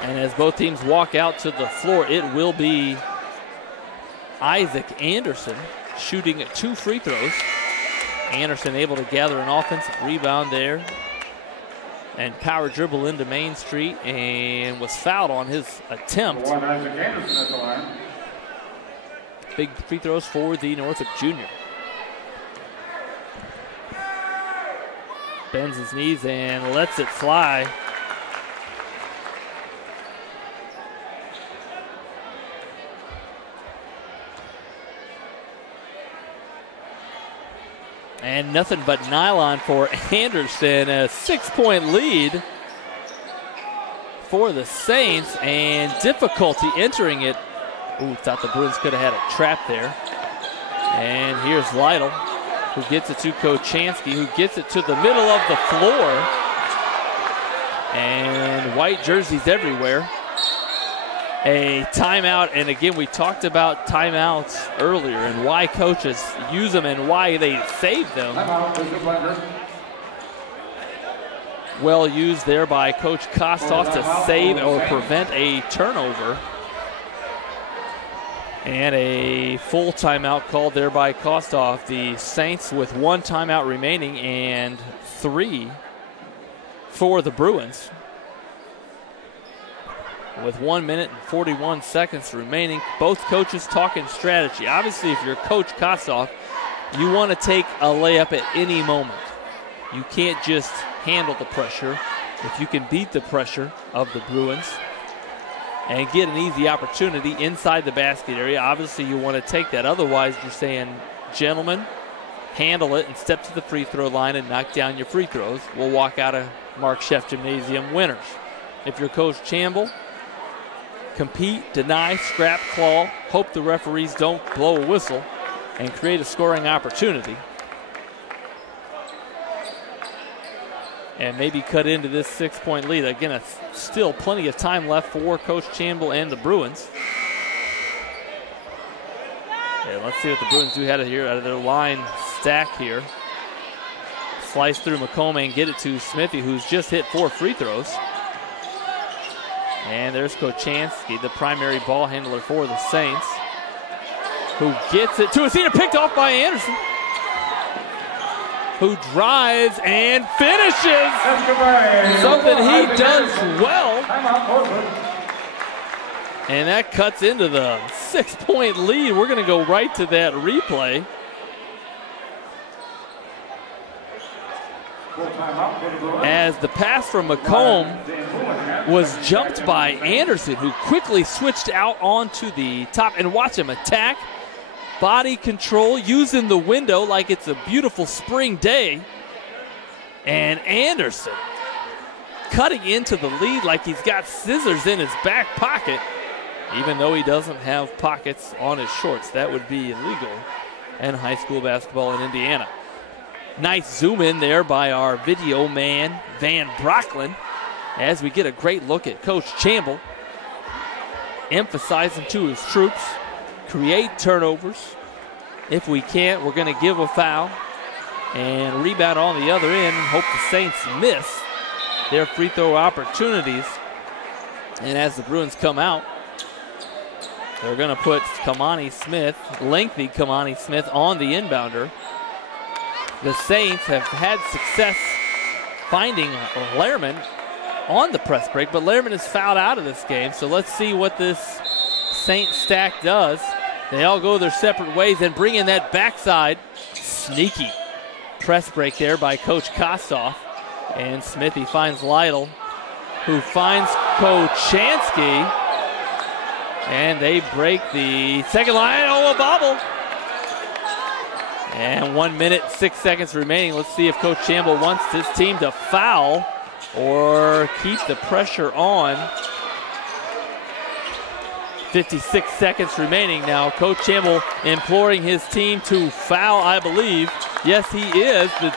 And as both teams walk out to the floor, it will be Isaac Anderson shooting 2 free throws. Anderson able to gather an offensive rebound there and power dribble into Main Street and was fouled on his attempt. Big free throws for the Northrop junior. Bends his knees and lets it fly. And nothing but nylon for Anderson. A 6-point lead for the Saints and difficulty entering it. Ooh, thought the Bruins could have had a trap there. And here's Lytle, who gets it to Kochanski, who gets it to the middle of the floor. And white jerseys everywhere. A timeout, and again, we talked about timeouts earlier and why coaches use them and why they save them. Well used there by Coach Kostoff to save or prevent a turnover. And a full timeout called there by Kostoff. The Saints with 1 timeout remaining and 3 for the Bruins. With 1 minute and 41 seconds remaining, both coaches talking strategy. Obviously, if you're Coach Kostoff, you want to take a layup at any moment. You can't just handle the pressure. If you can beat the pressure of the Bruins and get an easy opportunity inside the basket area, obviously you want to take that. Otherwise, you're saying, gentlemen, handle it and step to the free throw line and knock down your free throws. We'll walk out of Mark Scheff Gymnasium winners. If you're Coach Chamble, compete, deny, scrap, claw, hope the referees don't blow a whistle, and create a scoring opportunity. And maybe cut into this 6-point lead. Again, it's still plenty of time left for Coach Chamble and the Bruins. Yeah, let's see what the Bruins do here out of their line stack here. Slice through McComb and get it to Smithy, who's just hit 4 free throws. And there's Kochanski, the primary ball handler for the Saints, who gets it to a seater, picked off by Anderson, who drives and finishes. Something he does well. And that cuts into the 6-point lead. We're going to go right to that replay. As the pass from McComb was jumped by Anderson, who quickly switched out onto the top. And watch him attack, body control, using the window like it's a beautiful spring day. And Anderson cutting into the lead like he's got scissors in his back pocket, even though he doesn't have pockets on his shorts. That would be illegal in high school basketball in Indiana. Nice zoom in there by our video man, Van Brocklin, as we get a great look at Coach Chamble emphasizing to his troops, create turnovers. If we can't, we're going to give a foul and rebound on the other end and hope the Saints miss their free throw opportunities. And as the Bruins come out, they're going to put Kamani Smith, lengthy Kamani Smith, on the inbounder. The Saints have had success finding Lehrman on the press break, but Lehrman is fouled out of this game. So let's see what this Saints stack does. They all go their separate ways and bring in that backside. Sneaky press break there by Coach Kostoff. And Smithy finds Lytle, who finds Kochanski. And they break the second line. Oh, a bobble. And 1 minute, 6 seconds remaining. Let's see if Coach Chamble wants his team to foul or keep the pressure on. 56 seconds remaining now. Coach Chamble imploring his team to foul, I believe. Yes, he is. The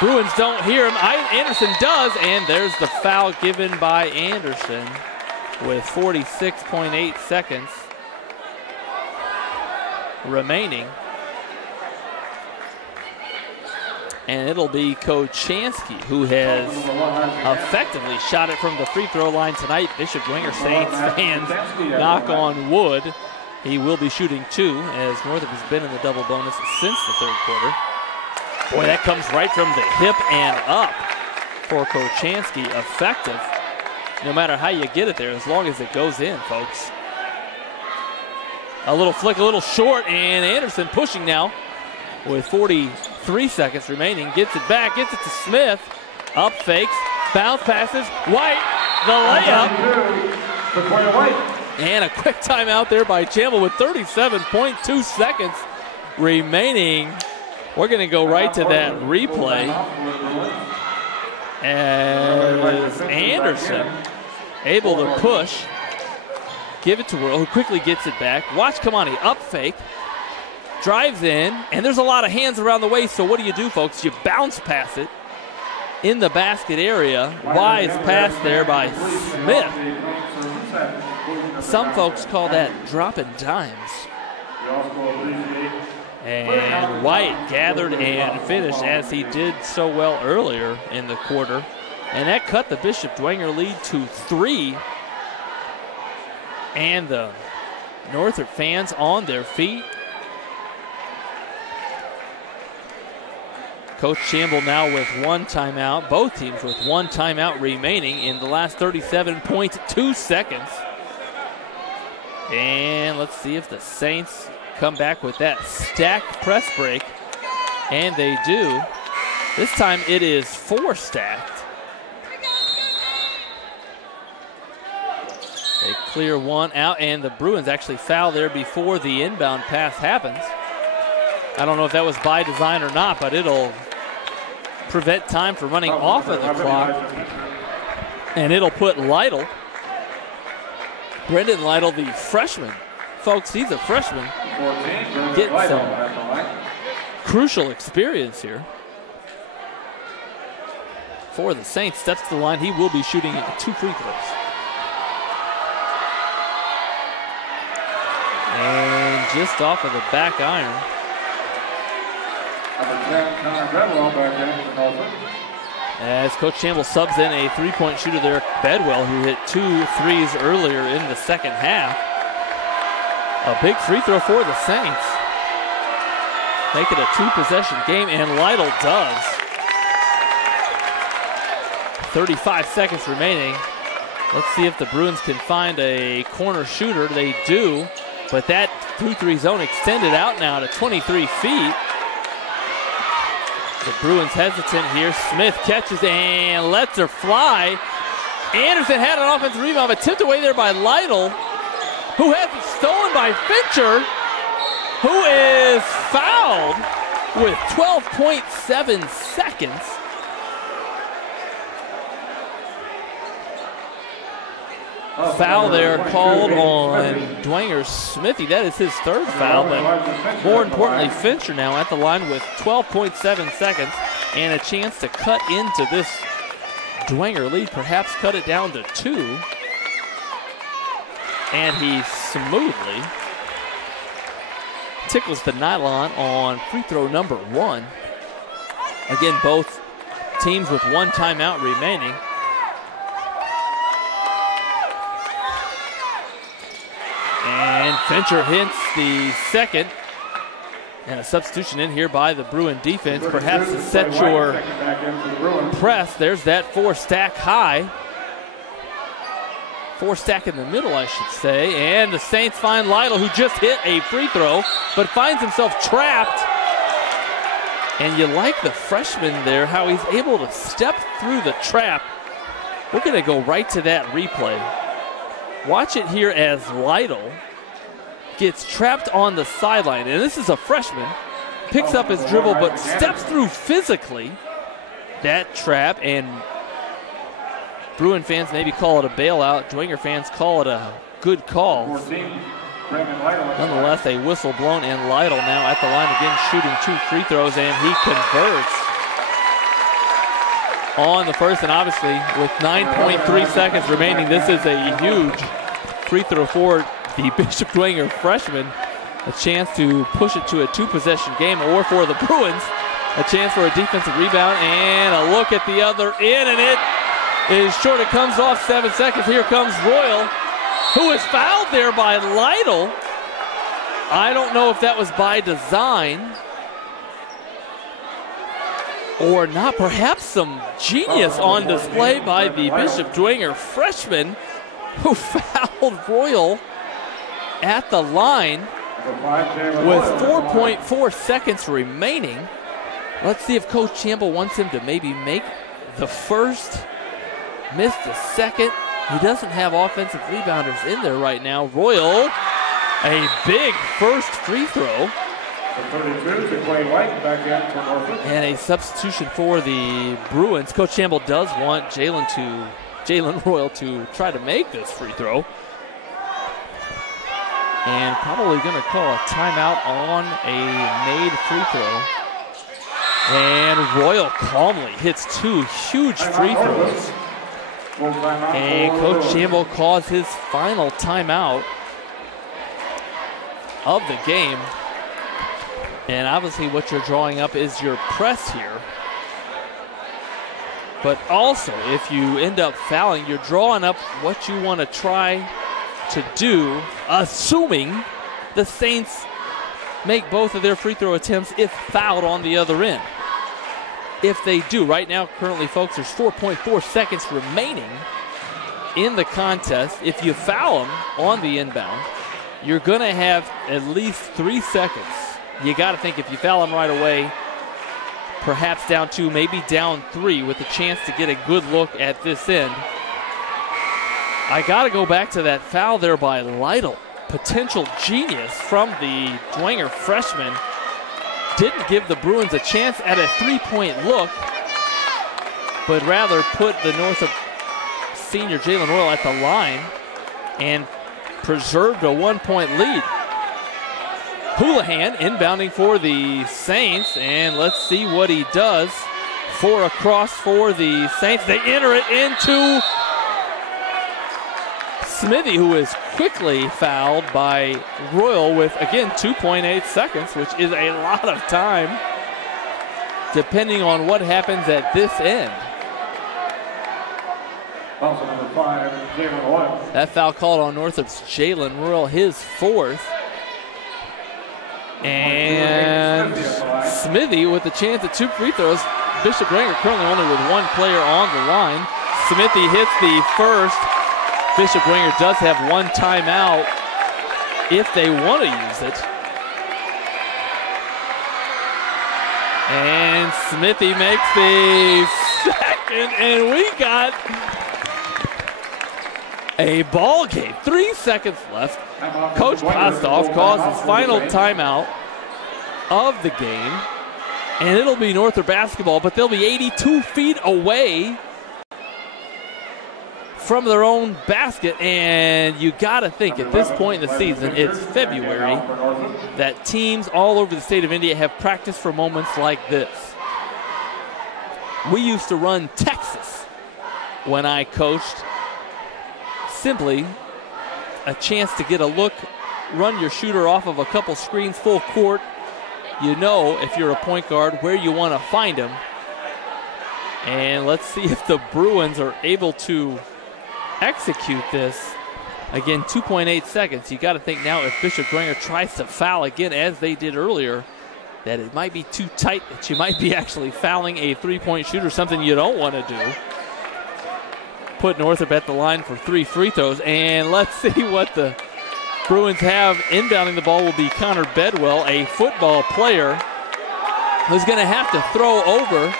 Bruins don't hear him. Anderson does, and there's the foul given by Anderson with 46.8 seconds remaining. And it'll be Kochanski who has effectively shot it from the free throw line tonight. Bishop Dwenger Saints fans knock on wood. He will be shooting 2 as Northrop has been in the double bonus since the third quarter. Boy, that comes right from the hip and up for Kochanski. Effective no matter how you get it there, as long as it goes in, folks. A little flick, a little short, and Anderson pushing now with 43 seconds remaining. Gets it back, gets it to Smith. Up fakes, bounce passes. White, the layup. And a quick timeout there by Chamble with 37.2 seconds remaining. We're going to go right to that replay. As Anderson able to push, give it to Whirl, who quickly gets it back. Watch Kamani up fake. Drives in, and there's a lot of hands around the waist, so what do, folks? You bounce pass it in the basket area. Wise pass there by Smith. Some folks call that dropping dimes. And White gathered and finished as he did so well earlier in the quarter. And that cut the Bishop Dwenger lead to 3. And the Northrop fans on their feet. Coach Chamble now with 1 timeout. Both teams with 1 timeout remaining in the last 37.2 seconds. And let's see if the Saints come back with that stacked press break. And they do. This time it is 4 stacked. They clear 1 out, and the Bruins actually foul there before the inbound pass happens. I don't know if that was by design or not, but it'll prevent time from running off of the clock. And it'll put Lytle, Brendan Lytle, the freshman. Folks, he's a freshman. Getting some crucial experience here. For the Saints, steps to the line. He will be shooting 2 free throws. And just off of the back iron. As Coach Chamble subs in a 3-point shooter there, Bedwell, who hit 2 threes earlier in the second half. A big free throw for the Saints. Make it a 2-possession game, and Lytle does. 35 seconds remaining. Let's see if the Bruins can find a corner shooter. They do, but that 2-3 zone extended out now to 23 feet. The Bruins hesitant here. Smith catches and lets her fly. Anderson had an offensive rebound, but tipped away there by Lytle, who has it stolen by Fincher, who is fouled with 12.7 seconds. Foul there called on Dwenger Smithy. That is his 3rd foul, but more importantly, Fincher now at the line with 12.7 seconds and a chance to cut into this Dwenger lead, perhaps cut it down to 2. And he smoothly tickles the nylon on free throw number 1. Again, both teams with 1 timeout remaining. And Fincher hits the 2nd. And a substitution in here by the Bruin defense, perhaps to set your press. There's that 4 stack high. 4 stack in the middle, I should say. And the Saints find Lytle, who just hit a free throw, but finds himself trapped. And you like the freshman there, how he's able to step through the trap. We're going to go right to that replay. Watch it here as Lytle gets trapped on the sideline. And this is a freshman. Picks up his dribble, but steps through physically that trap. And Bruin fans maybe call it a bailout. Dwenger fans call it a good call. Nonetheless, a whistle blown, and Lytle now at the line again, shooting 2 free throws, and he converts on the first. And obviously, with 9.3 seconds remaining, this is a huge free throw for the Bishop Dwenger freshman. A chance to push it to a 2-possession game, or for the Bruins, a chance for a defensive rebound, and a look at the other end, and it is short. It comes off 7 seconds. Here comes Royal, who is fouled there by Lytle. I don't know if that was by design or not. Perhaps some genius on display by the Bishop Dwenger freshman, who fouled Royal at the line with 4.4 seconds remaining. Let's see if Coach Campbell wants him to maybe make the first, miss the second. He doesn't have offensive rebounders in there right now. Royal, a big first free throw. And a substitution for the Bruins. Coach Campbell does want Jalen Royal to try to make this free throw. And probably going to call a timeout on a made free throw. And Royal calmly hits 2 huge free throws. And Coach Campbell calls his final timeout of the game. And obviously what you're drawing up is your press here. But also, if you end up fouling, you're drawing up what you want to try to do, assuming the Saints make both of their free throw attempts if fouled on the other end. If they do, right now, currently, folks, there's 4.4 seconds remaining in the contest. If you foul them on the inbound, you're going to have at least 3 seconds. You got to think if you foul them right away, perhaps down 2, maybe down 3, with a chance to get a good look at this end. I got to go back to that foul there by Lytle. Potential genius from the Dwenger freshman. Didn't give the Bruins a chance at a 3-point look, but rather put the Northrop senior Jalen Royal at the line and preserved a 1-point lead. Houlihan inbounding for the Saints, and let's see what he does. 4 across for the Saints. They enter it into Smithy, who is quickly fouled by Royal with, again, 2.8 seconds, which is a lot of time, depending on what happens at this end. Also number 5, Jalen Royal. That foul called on Northrop's Jalen Royal, his 4th. And Smithy with the chance at 2 free throws. Bishop Dwenger currently only with 1 player on the line. Smithy hits the first. Bishop Dwenger does have 1 timeout if they want to use it. And Smithy makes the second, and we got a ball game. 3 seconds left. Coach Kostoff calls his final timeout of the game, and it'll be Northrop basketball, but they'll be 82 feet away from their own basket, and you got to think at this point in the season, it's February, that teams all over the state of India have practiced for moments like this. We used to run Texas when I coached. Simply a chance to get a look, run your shooter off of a couple screens full court. You know, if you're a point guard, where you want to find him. And let's see if the Bruins are able to execute this. Again, 2.8 seconds. You got to think now if Bishop Dwenger tries to foul again, as they did earlier, that it might be too tight, that you might be actually fouling a 3-point shooter, something you don't want to do. put Northrop at the line for 3 free throws. And let's see what the Bruins have. Inbounding the ball will be Connor Bedwell, a football player who's going to have to throw over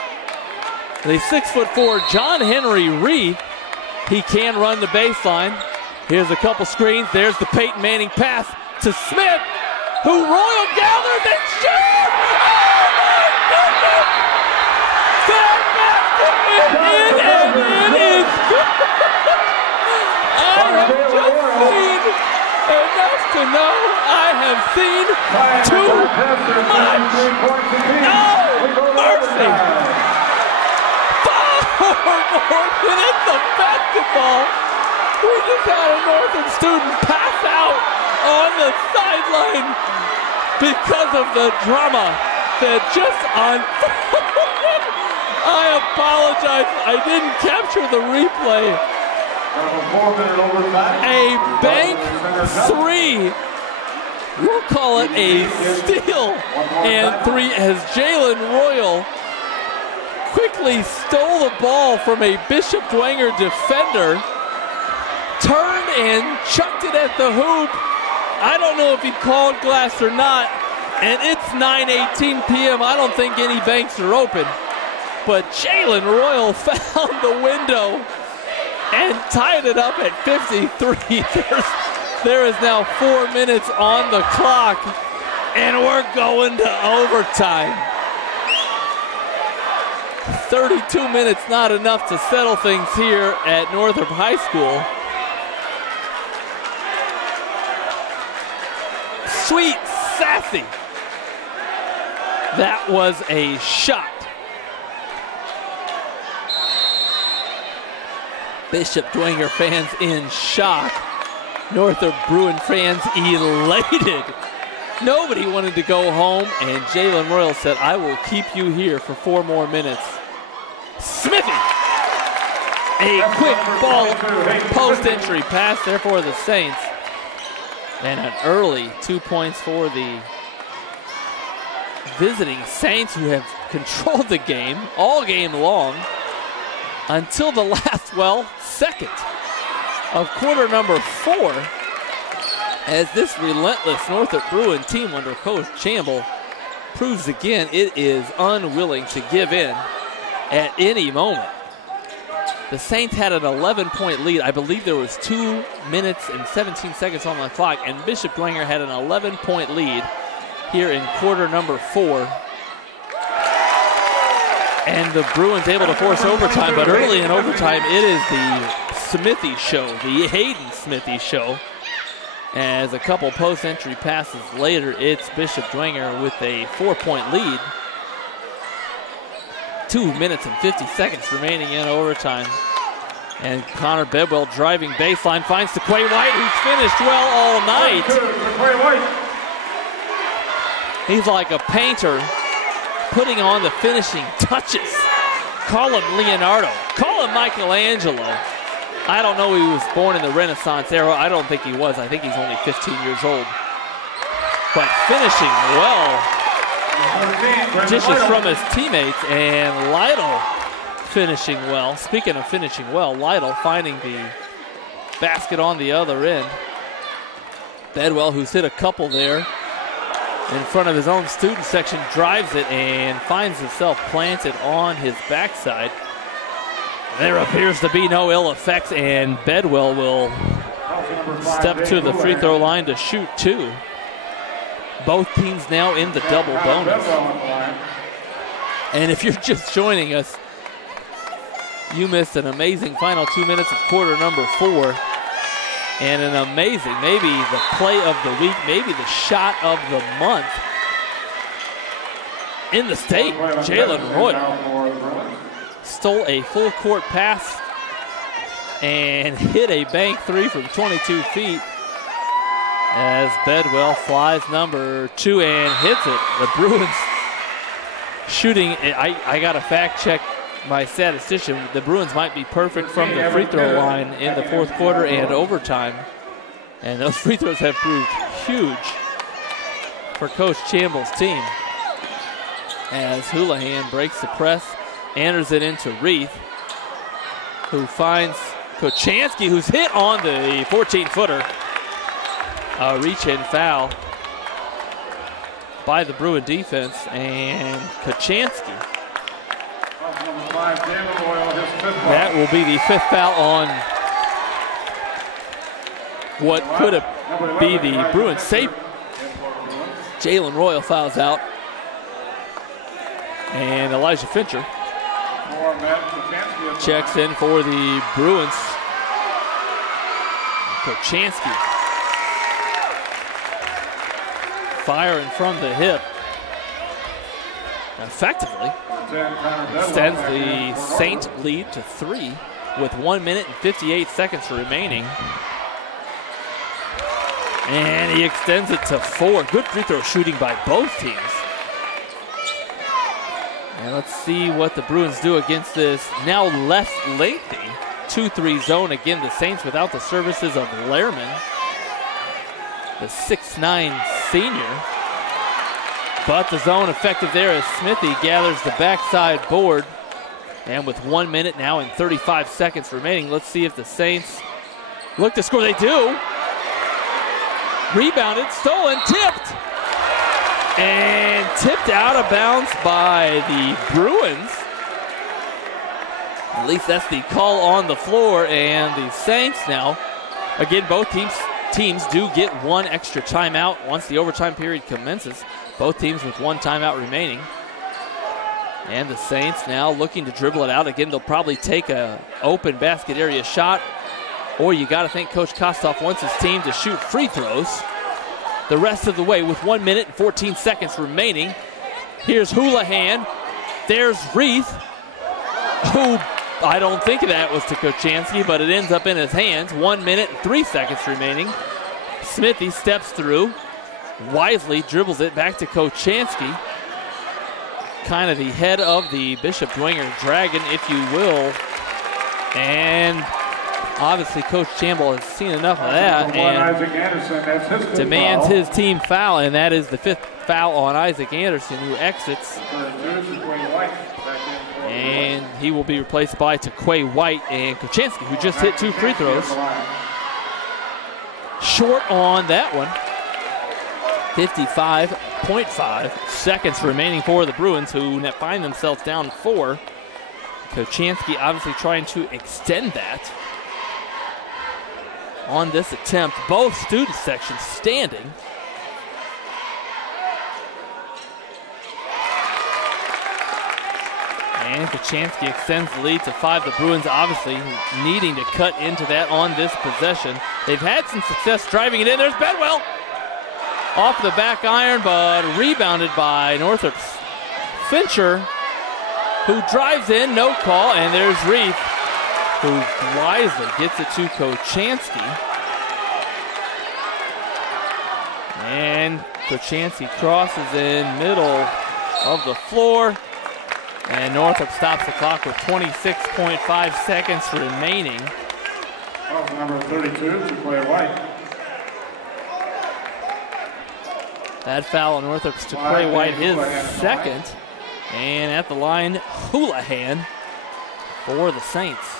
the 6'4" John Henry Reed. He can run the baseline. Here's a couple screens. There's the Peyton Manning pass to Smith, who Royal gathers and shoots! Oh my goodness! That basket is in, and it is good! I have just seen enough to know I have seen too much! No mercy! 4 more minutes of basketball! We just had a Northern student pass out on the sideline because of the drama that just unfolded. I apologize. I didn't capture the replay. A bank 3. We'll call it a steal and 3 as Jalen Royal quickly stole the ball from a Bishop Dwenger defender, turned and chucked it at the hoop. I don't know if he called glass or not, and it's 9:18 p.m. I don't think any banks are open, but Jalen Royal found the window and tied it up at 53. There is now 4 minutes on the clock, and we're going to overtime. 32 minutes not enough to settle things here at Northrop High School. Sweet Sassy. That was a shot. Bishop Dwenger fans in shock. Northrop Bruin fans elated. Nobody wanted to go home, and Jalen Royal said, I will keep you here for 4 more minutes. Smithy! A quick ball post-entry pass there for the Saints. And an early 2 points for the visiting Saints, who have controlled the game all game long until the last, second of quarter number 4, as this relentless Northrop Bruin team under Coach Chamble proves again it is unwilling to give in at any moment. The Saints had an 11-point lead. I believe there was 2 minutes and 17 seconds on the clock, and Bishop Dwenger had an 11-point lead here in quarter number 4. And the Bruins able to force overtime, but early in overtime, it is the Smithy show, the Hayden Smithy show. As a couple post-entry passes later, it's Bishop Dwenger with a 4-point lead. 2 minutes and 50 seconds remaining in overtime. And Connor Bedwell driving baseline, finds DeQuay White, who's finished well all night. He's like a painter putting on the finishing touches. Call him Leonardo. Call him Michelangelo. I don't know, he was born in the Renaissance era. I don't think he was. I think he's only 15 years old. But finishing well. Dishes from his teammates, and Lytle finishing well. Speaking of finishing well, Lytle finding the basket on the other end. Bedwell, who's hit a couple there in front of his own student section, drives it and finds himself planted on his backside. There appears to be no ill effects, and Bedwell will step to the free throw line to shoot 2. Both teams now in the double bonus. And if you're just joining us, you missed an amazing final 2 minutes of quarter number 4. And an amazing, maybe the play of the week, maybe the shot of the month in the state. Jalen Royal stole a full court pass and hit a bank 3 from 22 feet. As Bedwell flies number 2 and hits it. The Bruins shooting, I got to fact check my statistician. The Bruins might be perfect from the free throw line in the fourth quarter and overtime. And those free throws have proved huge for Coach Chamble's team. As Houlihan breaks the press, enters it into Reith, who finds Kochanski, who's hit on the 14-footer. A reach-in foul by the Bruin defense, and Kochanski. That will be the 5th foul on what could have be the Bruins safe. Jalen Royal fouls out. And Elijah Fincher checks in for the Bruins. Kochanski firing from the hip. Effectively extends the Saints lead to 3 with 1 minute and 58 seconds remaining. And he extends it to 4. Good free throw shooting by both teams. And let's see what the Bruins do against this now less lengthy 2-3 zone. Again, the Saints without the services of Lehrman, the 6'9" senior. But the zone effective there as Smithy gathers the backside board. And with 1 minute now and 35 seconds remaining, let's see if the Saints look to score. They do. Rebounded, stolen, tipped. And tipped out of bounds by the Bruins. At least that's the call on the floor. And the Saints now, again, both teams do get 1 extra timeout once the overtime period commences. Both teams with 1 timeout remaining. And the Saints now looking to dribble it out. Again, they'll probably take an open basket area shot. Or you got to think Coach Kostoff wants his team to shoot free throws the rest of the way with 1 minute and 14 seconds remaining. Here's Houlihan. There's Reith, who I don't think that was to Kochanski, but it ends up in his hands. 1 minute and 3 seconds remaining. Smithy steps through, wisely dribbles it back to Kochanski. Kind of the head of the Bishop Dwenger Dragon, if you will. And obviously Coach Chamble has seen enough of that and demands his team foul, and that is the 5th foul on Isaac Anderson, who exits. And he will be replaced by Taquay White, and Kochanski, who just hit 2 free throws. Short on that one. 55.5 seconds remaining for the Bruins, who find themselves down 4. Kochanski obviously trying to extend that on this attempt. Both student sections standing. And Kochanski extends the lead to 5. The Bruins obviously needing to cut into that on this possession. They've had some success driving it in. There's Bedwell off the back iron, but rebounded by Northrop's Fincher, who drives in, no call, and there's Reith, who wisely gets it to Kochanski. And Kochanski crosses in middle of the floor, and Northrop stops the clock with 26.5 seconds remaining. Number 32, Taquay White. That foul on Northrop's Taquay White, his second. And at the line, Houlihan for the Saints.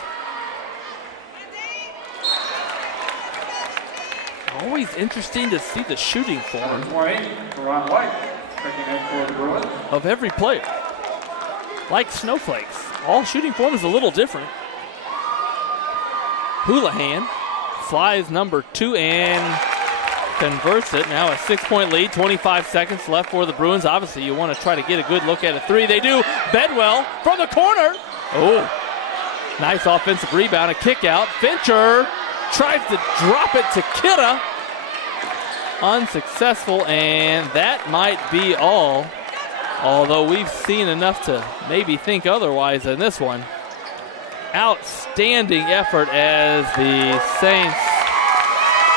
Always interesting to see the shooting form of every player. Like snowflakes, all shooting form is a little different. Houlihan flies number 2 and converts it. Now a 6-point lead, 25 seconds left for the Bruins. Obviously, you want to try to get a good look at a 3. They do. Bedwell from the corner. Oh, nice offensive rebound, a kick out. Fincher tries to drop it to Kidda. Unsuccessful, and that might be all. Although we've seen enough to maybe think otherwise in this one. Outstanding effort as the Saints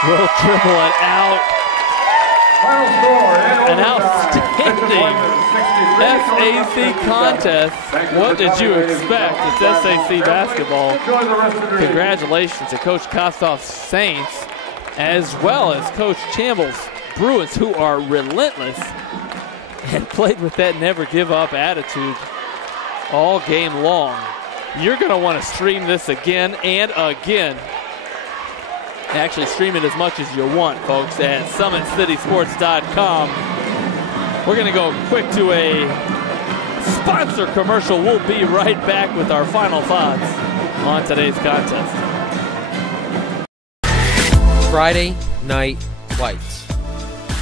will dribble it out. An outstanding SAC contest. What did you expect? It's SAC basketball. Congratulations to Coach Kostoff's Saints, as well as Coach Chamble's Bruins, who are relentless and played with that never give up attitude all game long. You're going to want to stream this again and again. Actually, stream it as much as you want, folks, at SummitCitySports.com. We're going to go quick to a sponsor commercial. We'll be right back with our final thoughts on today's contest. Friday Night Lights.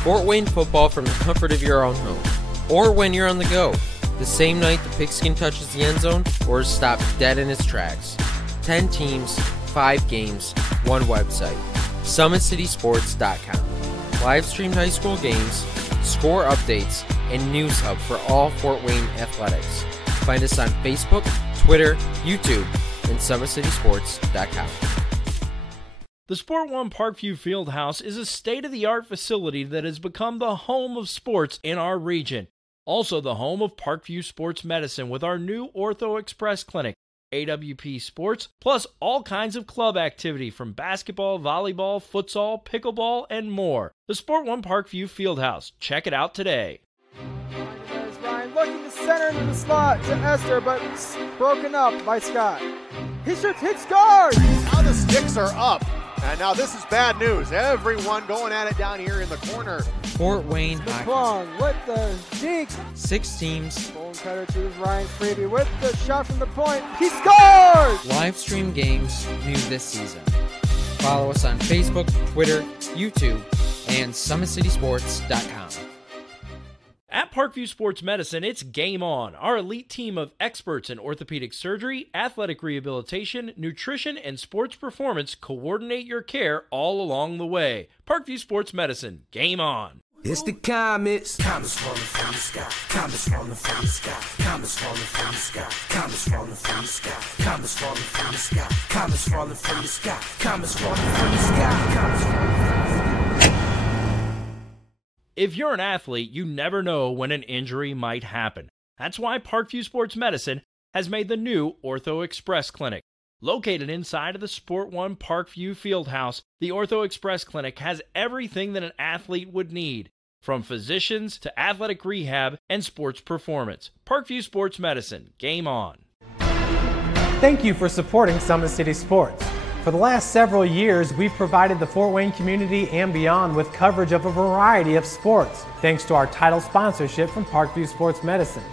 Fort Wayne football from the comfort of your own home, or when you're on the go, the same night the pigskin touches the end zone or is stopped dead in its tracks. 10 teams, 5 games, 1 website. SummitCitySports.com. Live streamed high school games, score updates, and news hub for all Fort Wayne athletics. Find us on Facebook, Twitter, YouTube, and SummitCitySports.com. The Sport One Parkview Fieldhouse is a state-of-the-art facility that has become the home of sports in our region. Also the home of Parkview Sports Medicine with our new Ortho Express Clinic, AWP Sports, plus all kinds of club activity from basketball, volleyball, futsal, pickleball, and more. The Sport One Parkview Fieldhouse. Check it out today. There's Ryan looking to center into the slot to Esther, but broken up by Scott. He shoots, hits, scores! Now the sticks are up. And now this is bad news. Everyone going at it down here in the corner. Fort Wayne Hockey. With the deke. 6 teams. Bone cutter to Ryan Freeby with the shot from the point. He scores! Live stream games new this season. Follow us on Facebook, Twitter, YouTube, and SummitCitySports.com. At Parkview Sports Medicine, it's game on. Our elite team of experts in orthopedic surgery, athletic rehabilitation, nutrition, and sports performance coordinate your care all along the way. Parkview Sports Medicine, game on. It's the comets. Comets falling from the sky. Comets falling from the sky. Comets falling from the sky. Comets falling from the sky. Comets falling from the sky. Comets falling from the sky. Comets falling from the sky. Comets falling from the sky. If you're an athlete, you never know when an injury might happen. That's why Parkview Sports Medicine has made the new Ortho Express Clinic. Located inside of the Sport One Parkview Fieldhouse, the Ortho Express Clinic has everything that an athlete would need, from physicians to athletic rehab and sports performance. Parkview Sports Medicine, game on. Thank you for supporting Summit City Sports. For the last several years, we've provided the Fort Wayne community and beyond with coverage of a variety of sports, thanks to our title sponsorship from Parkview Sports Medicine.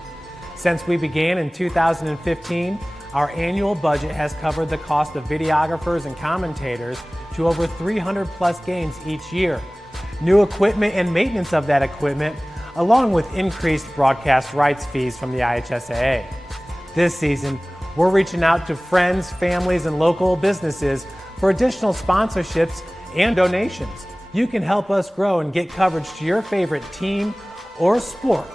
Since we began in 2015, our annual budget has covered the cost of videographers and commentators to over 300 plus games each year. New equipment and maintenance of that equipment, along with increased broadcast rights fees from the IHSAA. This season, we're reaching out to friends, families, and local businesses for additional sponsorships and donations. You can help us grow and get coverage to your favorite team or sport.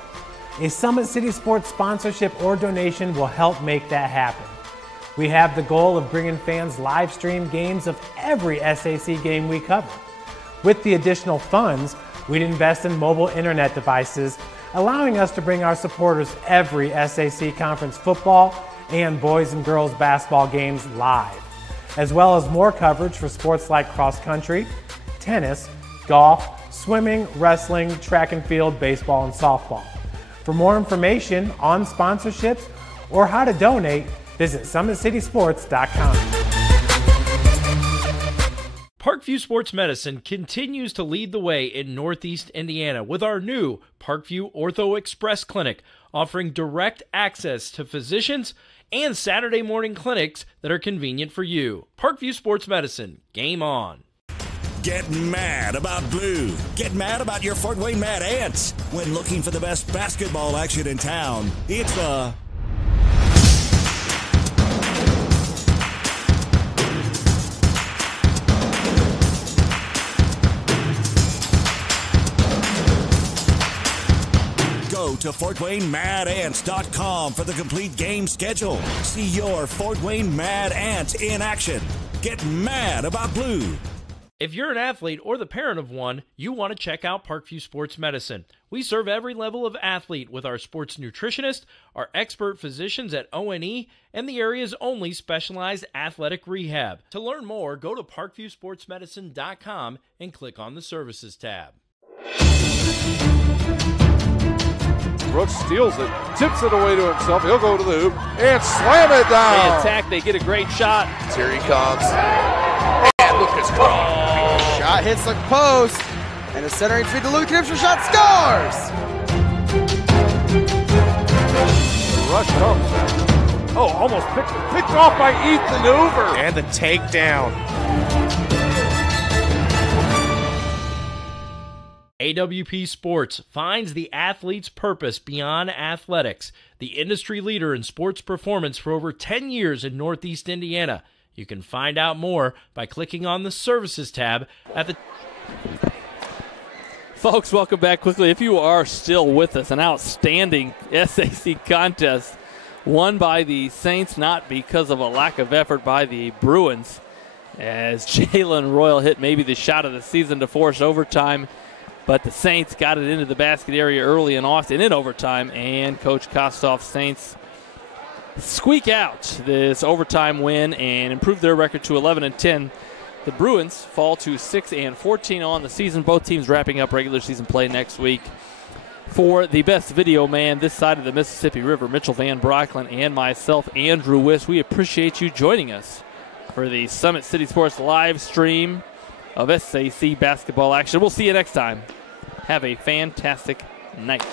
A Summit City Sports sponsorship or donation will help make that happen. We have the goal of bringing fans live stream games of every SAC game we cover. With the additional funds, we'd invest in mobile internet devices, allowing us to bring our supporters every SAC conference football and boys and girls basketball games live, as well as more coverage for sports like cross country, tennis, golf, swimming, wrestling, track and field, baseball, and softball. For more information on sponsorships or how to donate, visit SummitCitySports.com. Parkview Sports Medicine continues to lead the way in Northeast Indiana with our new Parkview Ortho Express Clinic, offering direct access to physicians and Saturday morning clinics that are convenient for you. Parkview Sports Medicine, game on. Get mad about blue. Get mad about your Fort Wayne Mad Ants. When looking for the best basketball action in town, it's a... Go to FortWayneMadAnts.com for the complete game schedule. See your Fort Wayne Mad Ant in action. Get mad about blue. If you're an athlete or the parent of one, you want to check out Parkview Sports Medicine. We serve every level of athlete with our sports nutritionist, our expert physicians at O&E, and the area's only specialized athletic rehab. To learn more, go to parkviewsportsmedicine.com and click on the Services tab. Brooks steals it, tips it away to himself. He'll go to the hoop and slam it down. They attack, they get a great shot. Here he comes. And Lucas Craw. Shot hits the post. And the centering feed to Luke Knipscher. Shot scores. The rush comes. Oh, almost picked off by Ethan Hoover. And the takedown. AWP Sports finds the athlete's purpose beyond athletics, the industry leader in sports performance for over 10 years in Northeast Indiana. You can find out more by clicking on the Services tab at the... Folks, welcome back quickly. If you are still with us, an outstanding SAC contest won by the Saints, not because of a lack of effort by the Bruins, as Jalen Royal hit maybe the shot of the season to force overtime. But the Saints got it into the basket area early and often in overtime, and Coach Kostoff's Saints squeak out this overtime win and improve their record to 11-10. The Bruins fall to 6-14 on the season. Both teams wrapping up regular season play next week. For the best video man this side of the Mississippi River, Mitchell Van Brocklin and myself, Andrew Wiss, we appreciate you joining us for the Summit City Sports live stream of SAC basketball action. We'll see you next time. Have a fantastic night.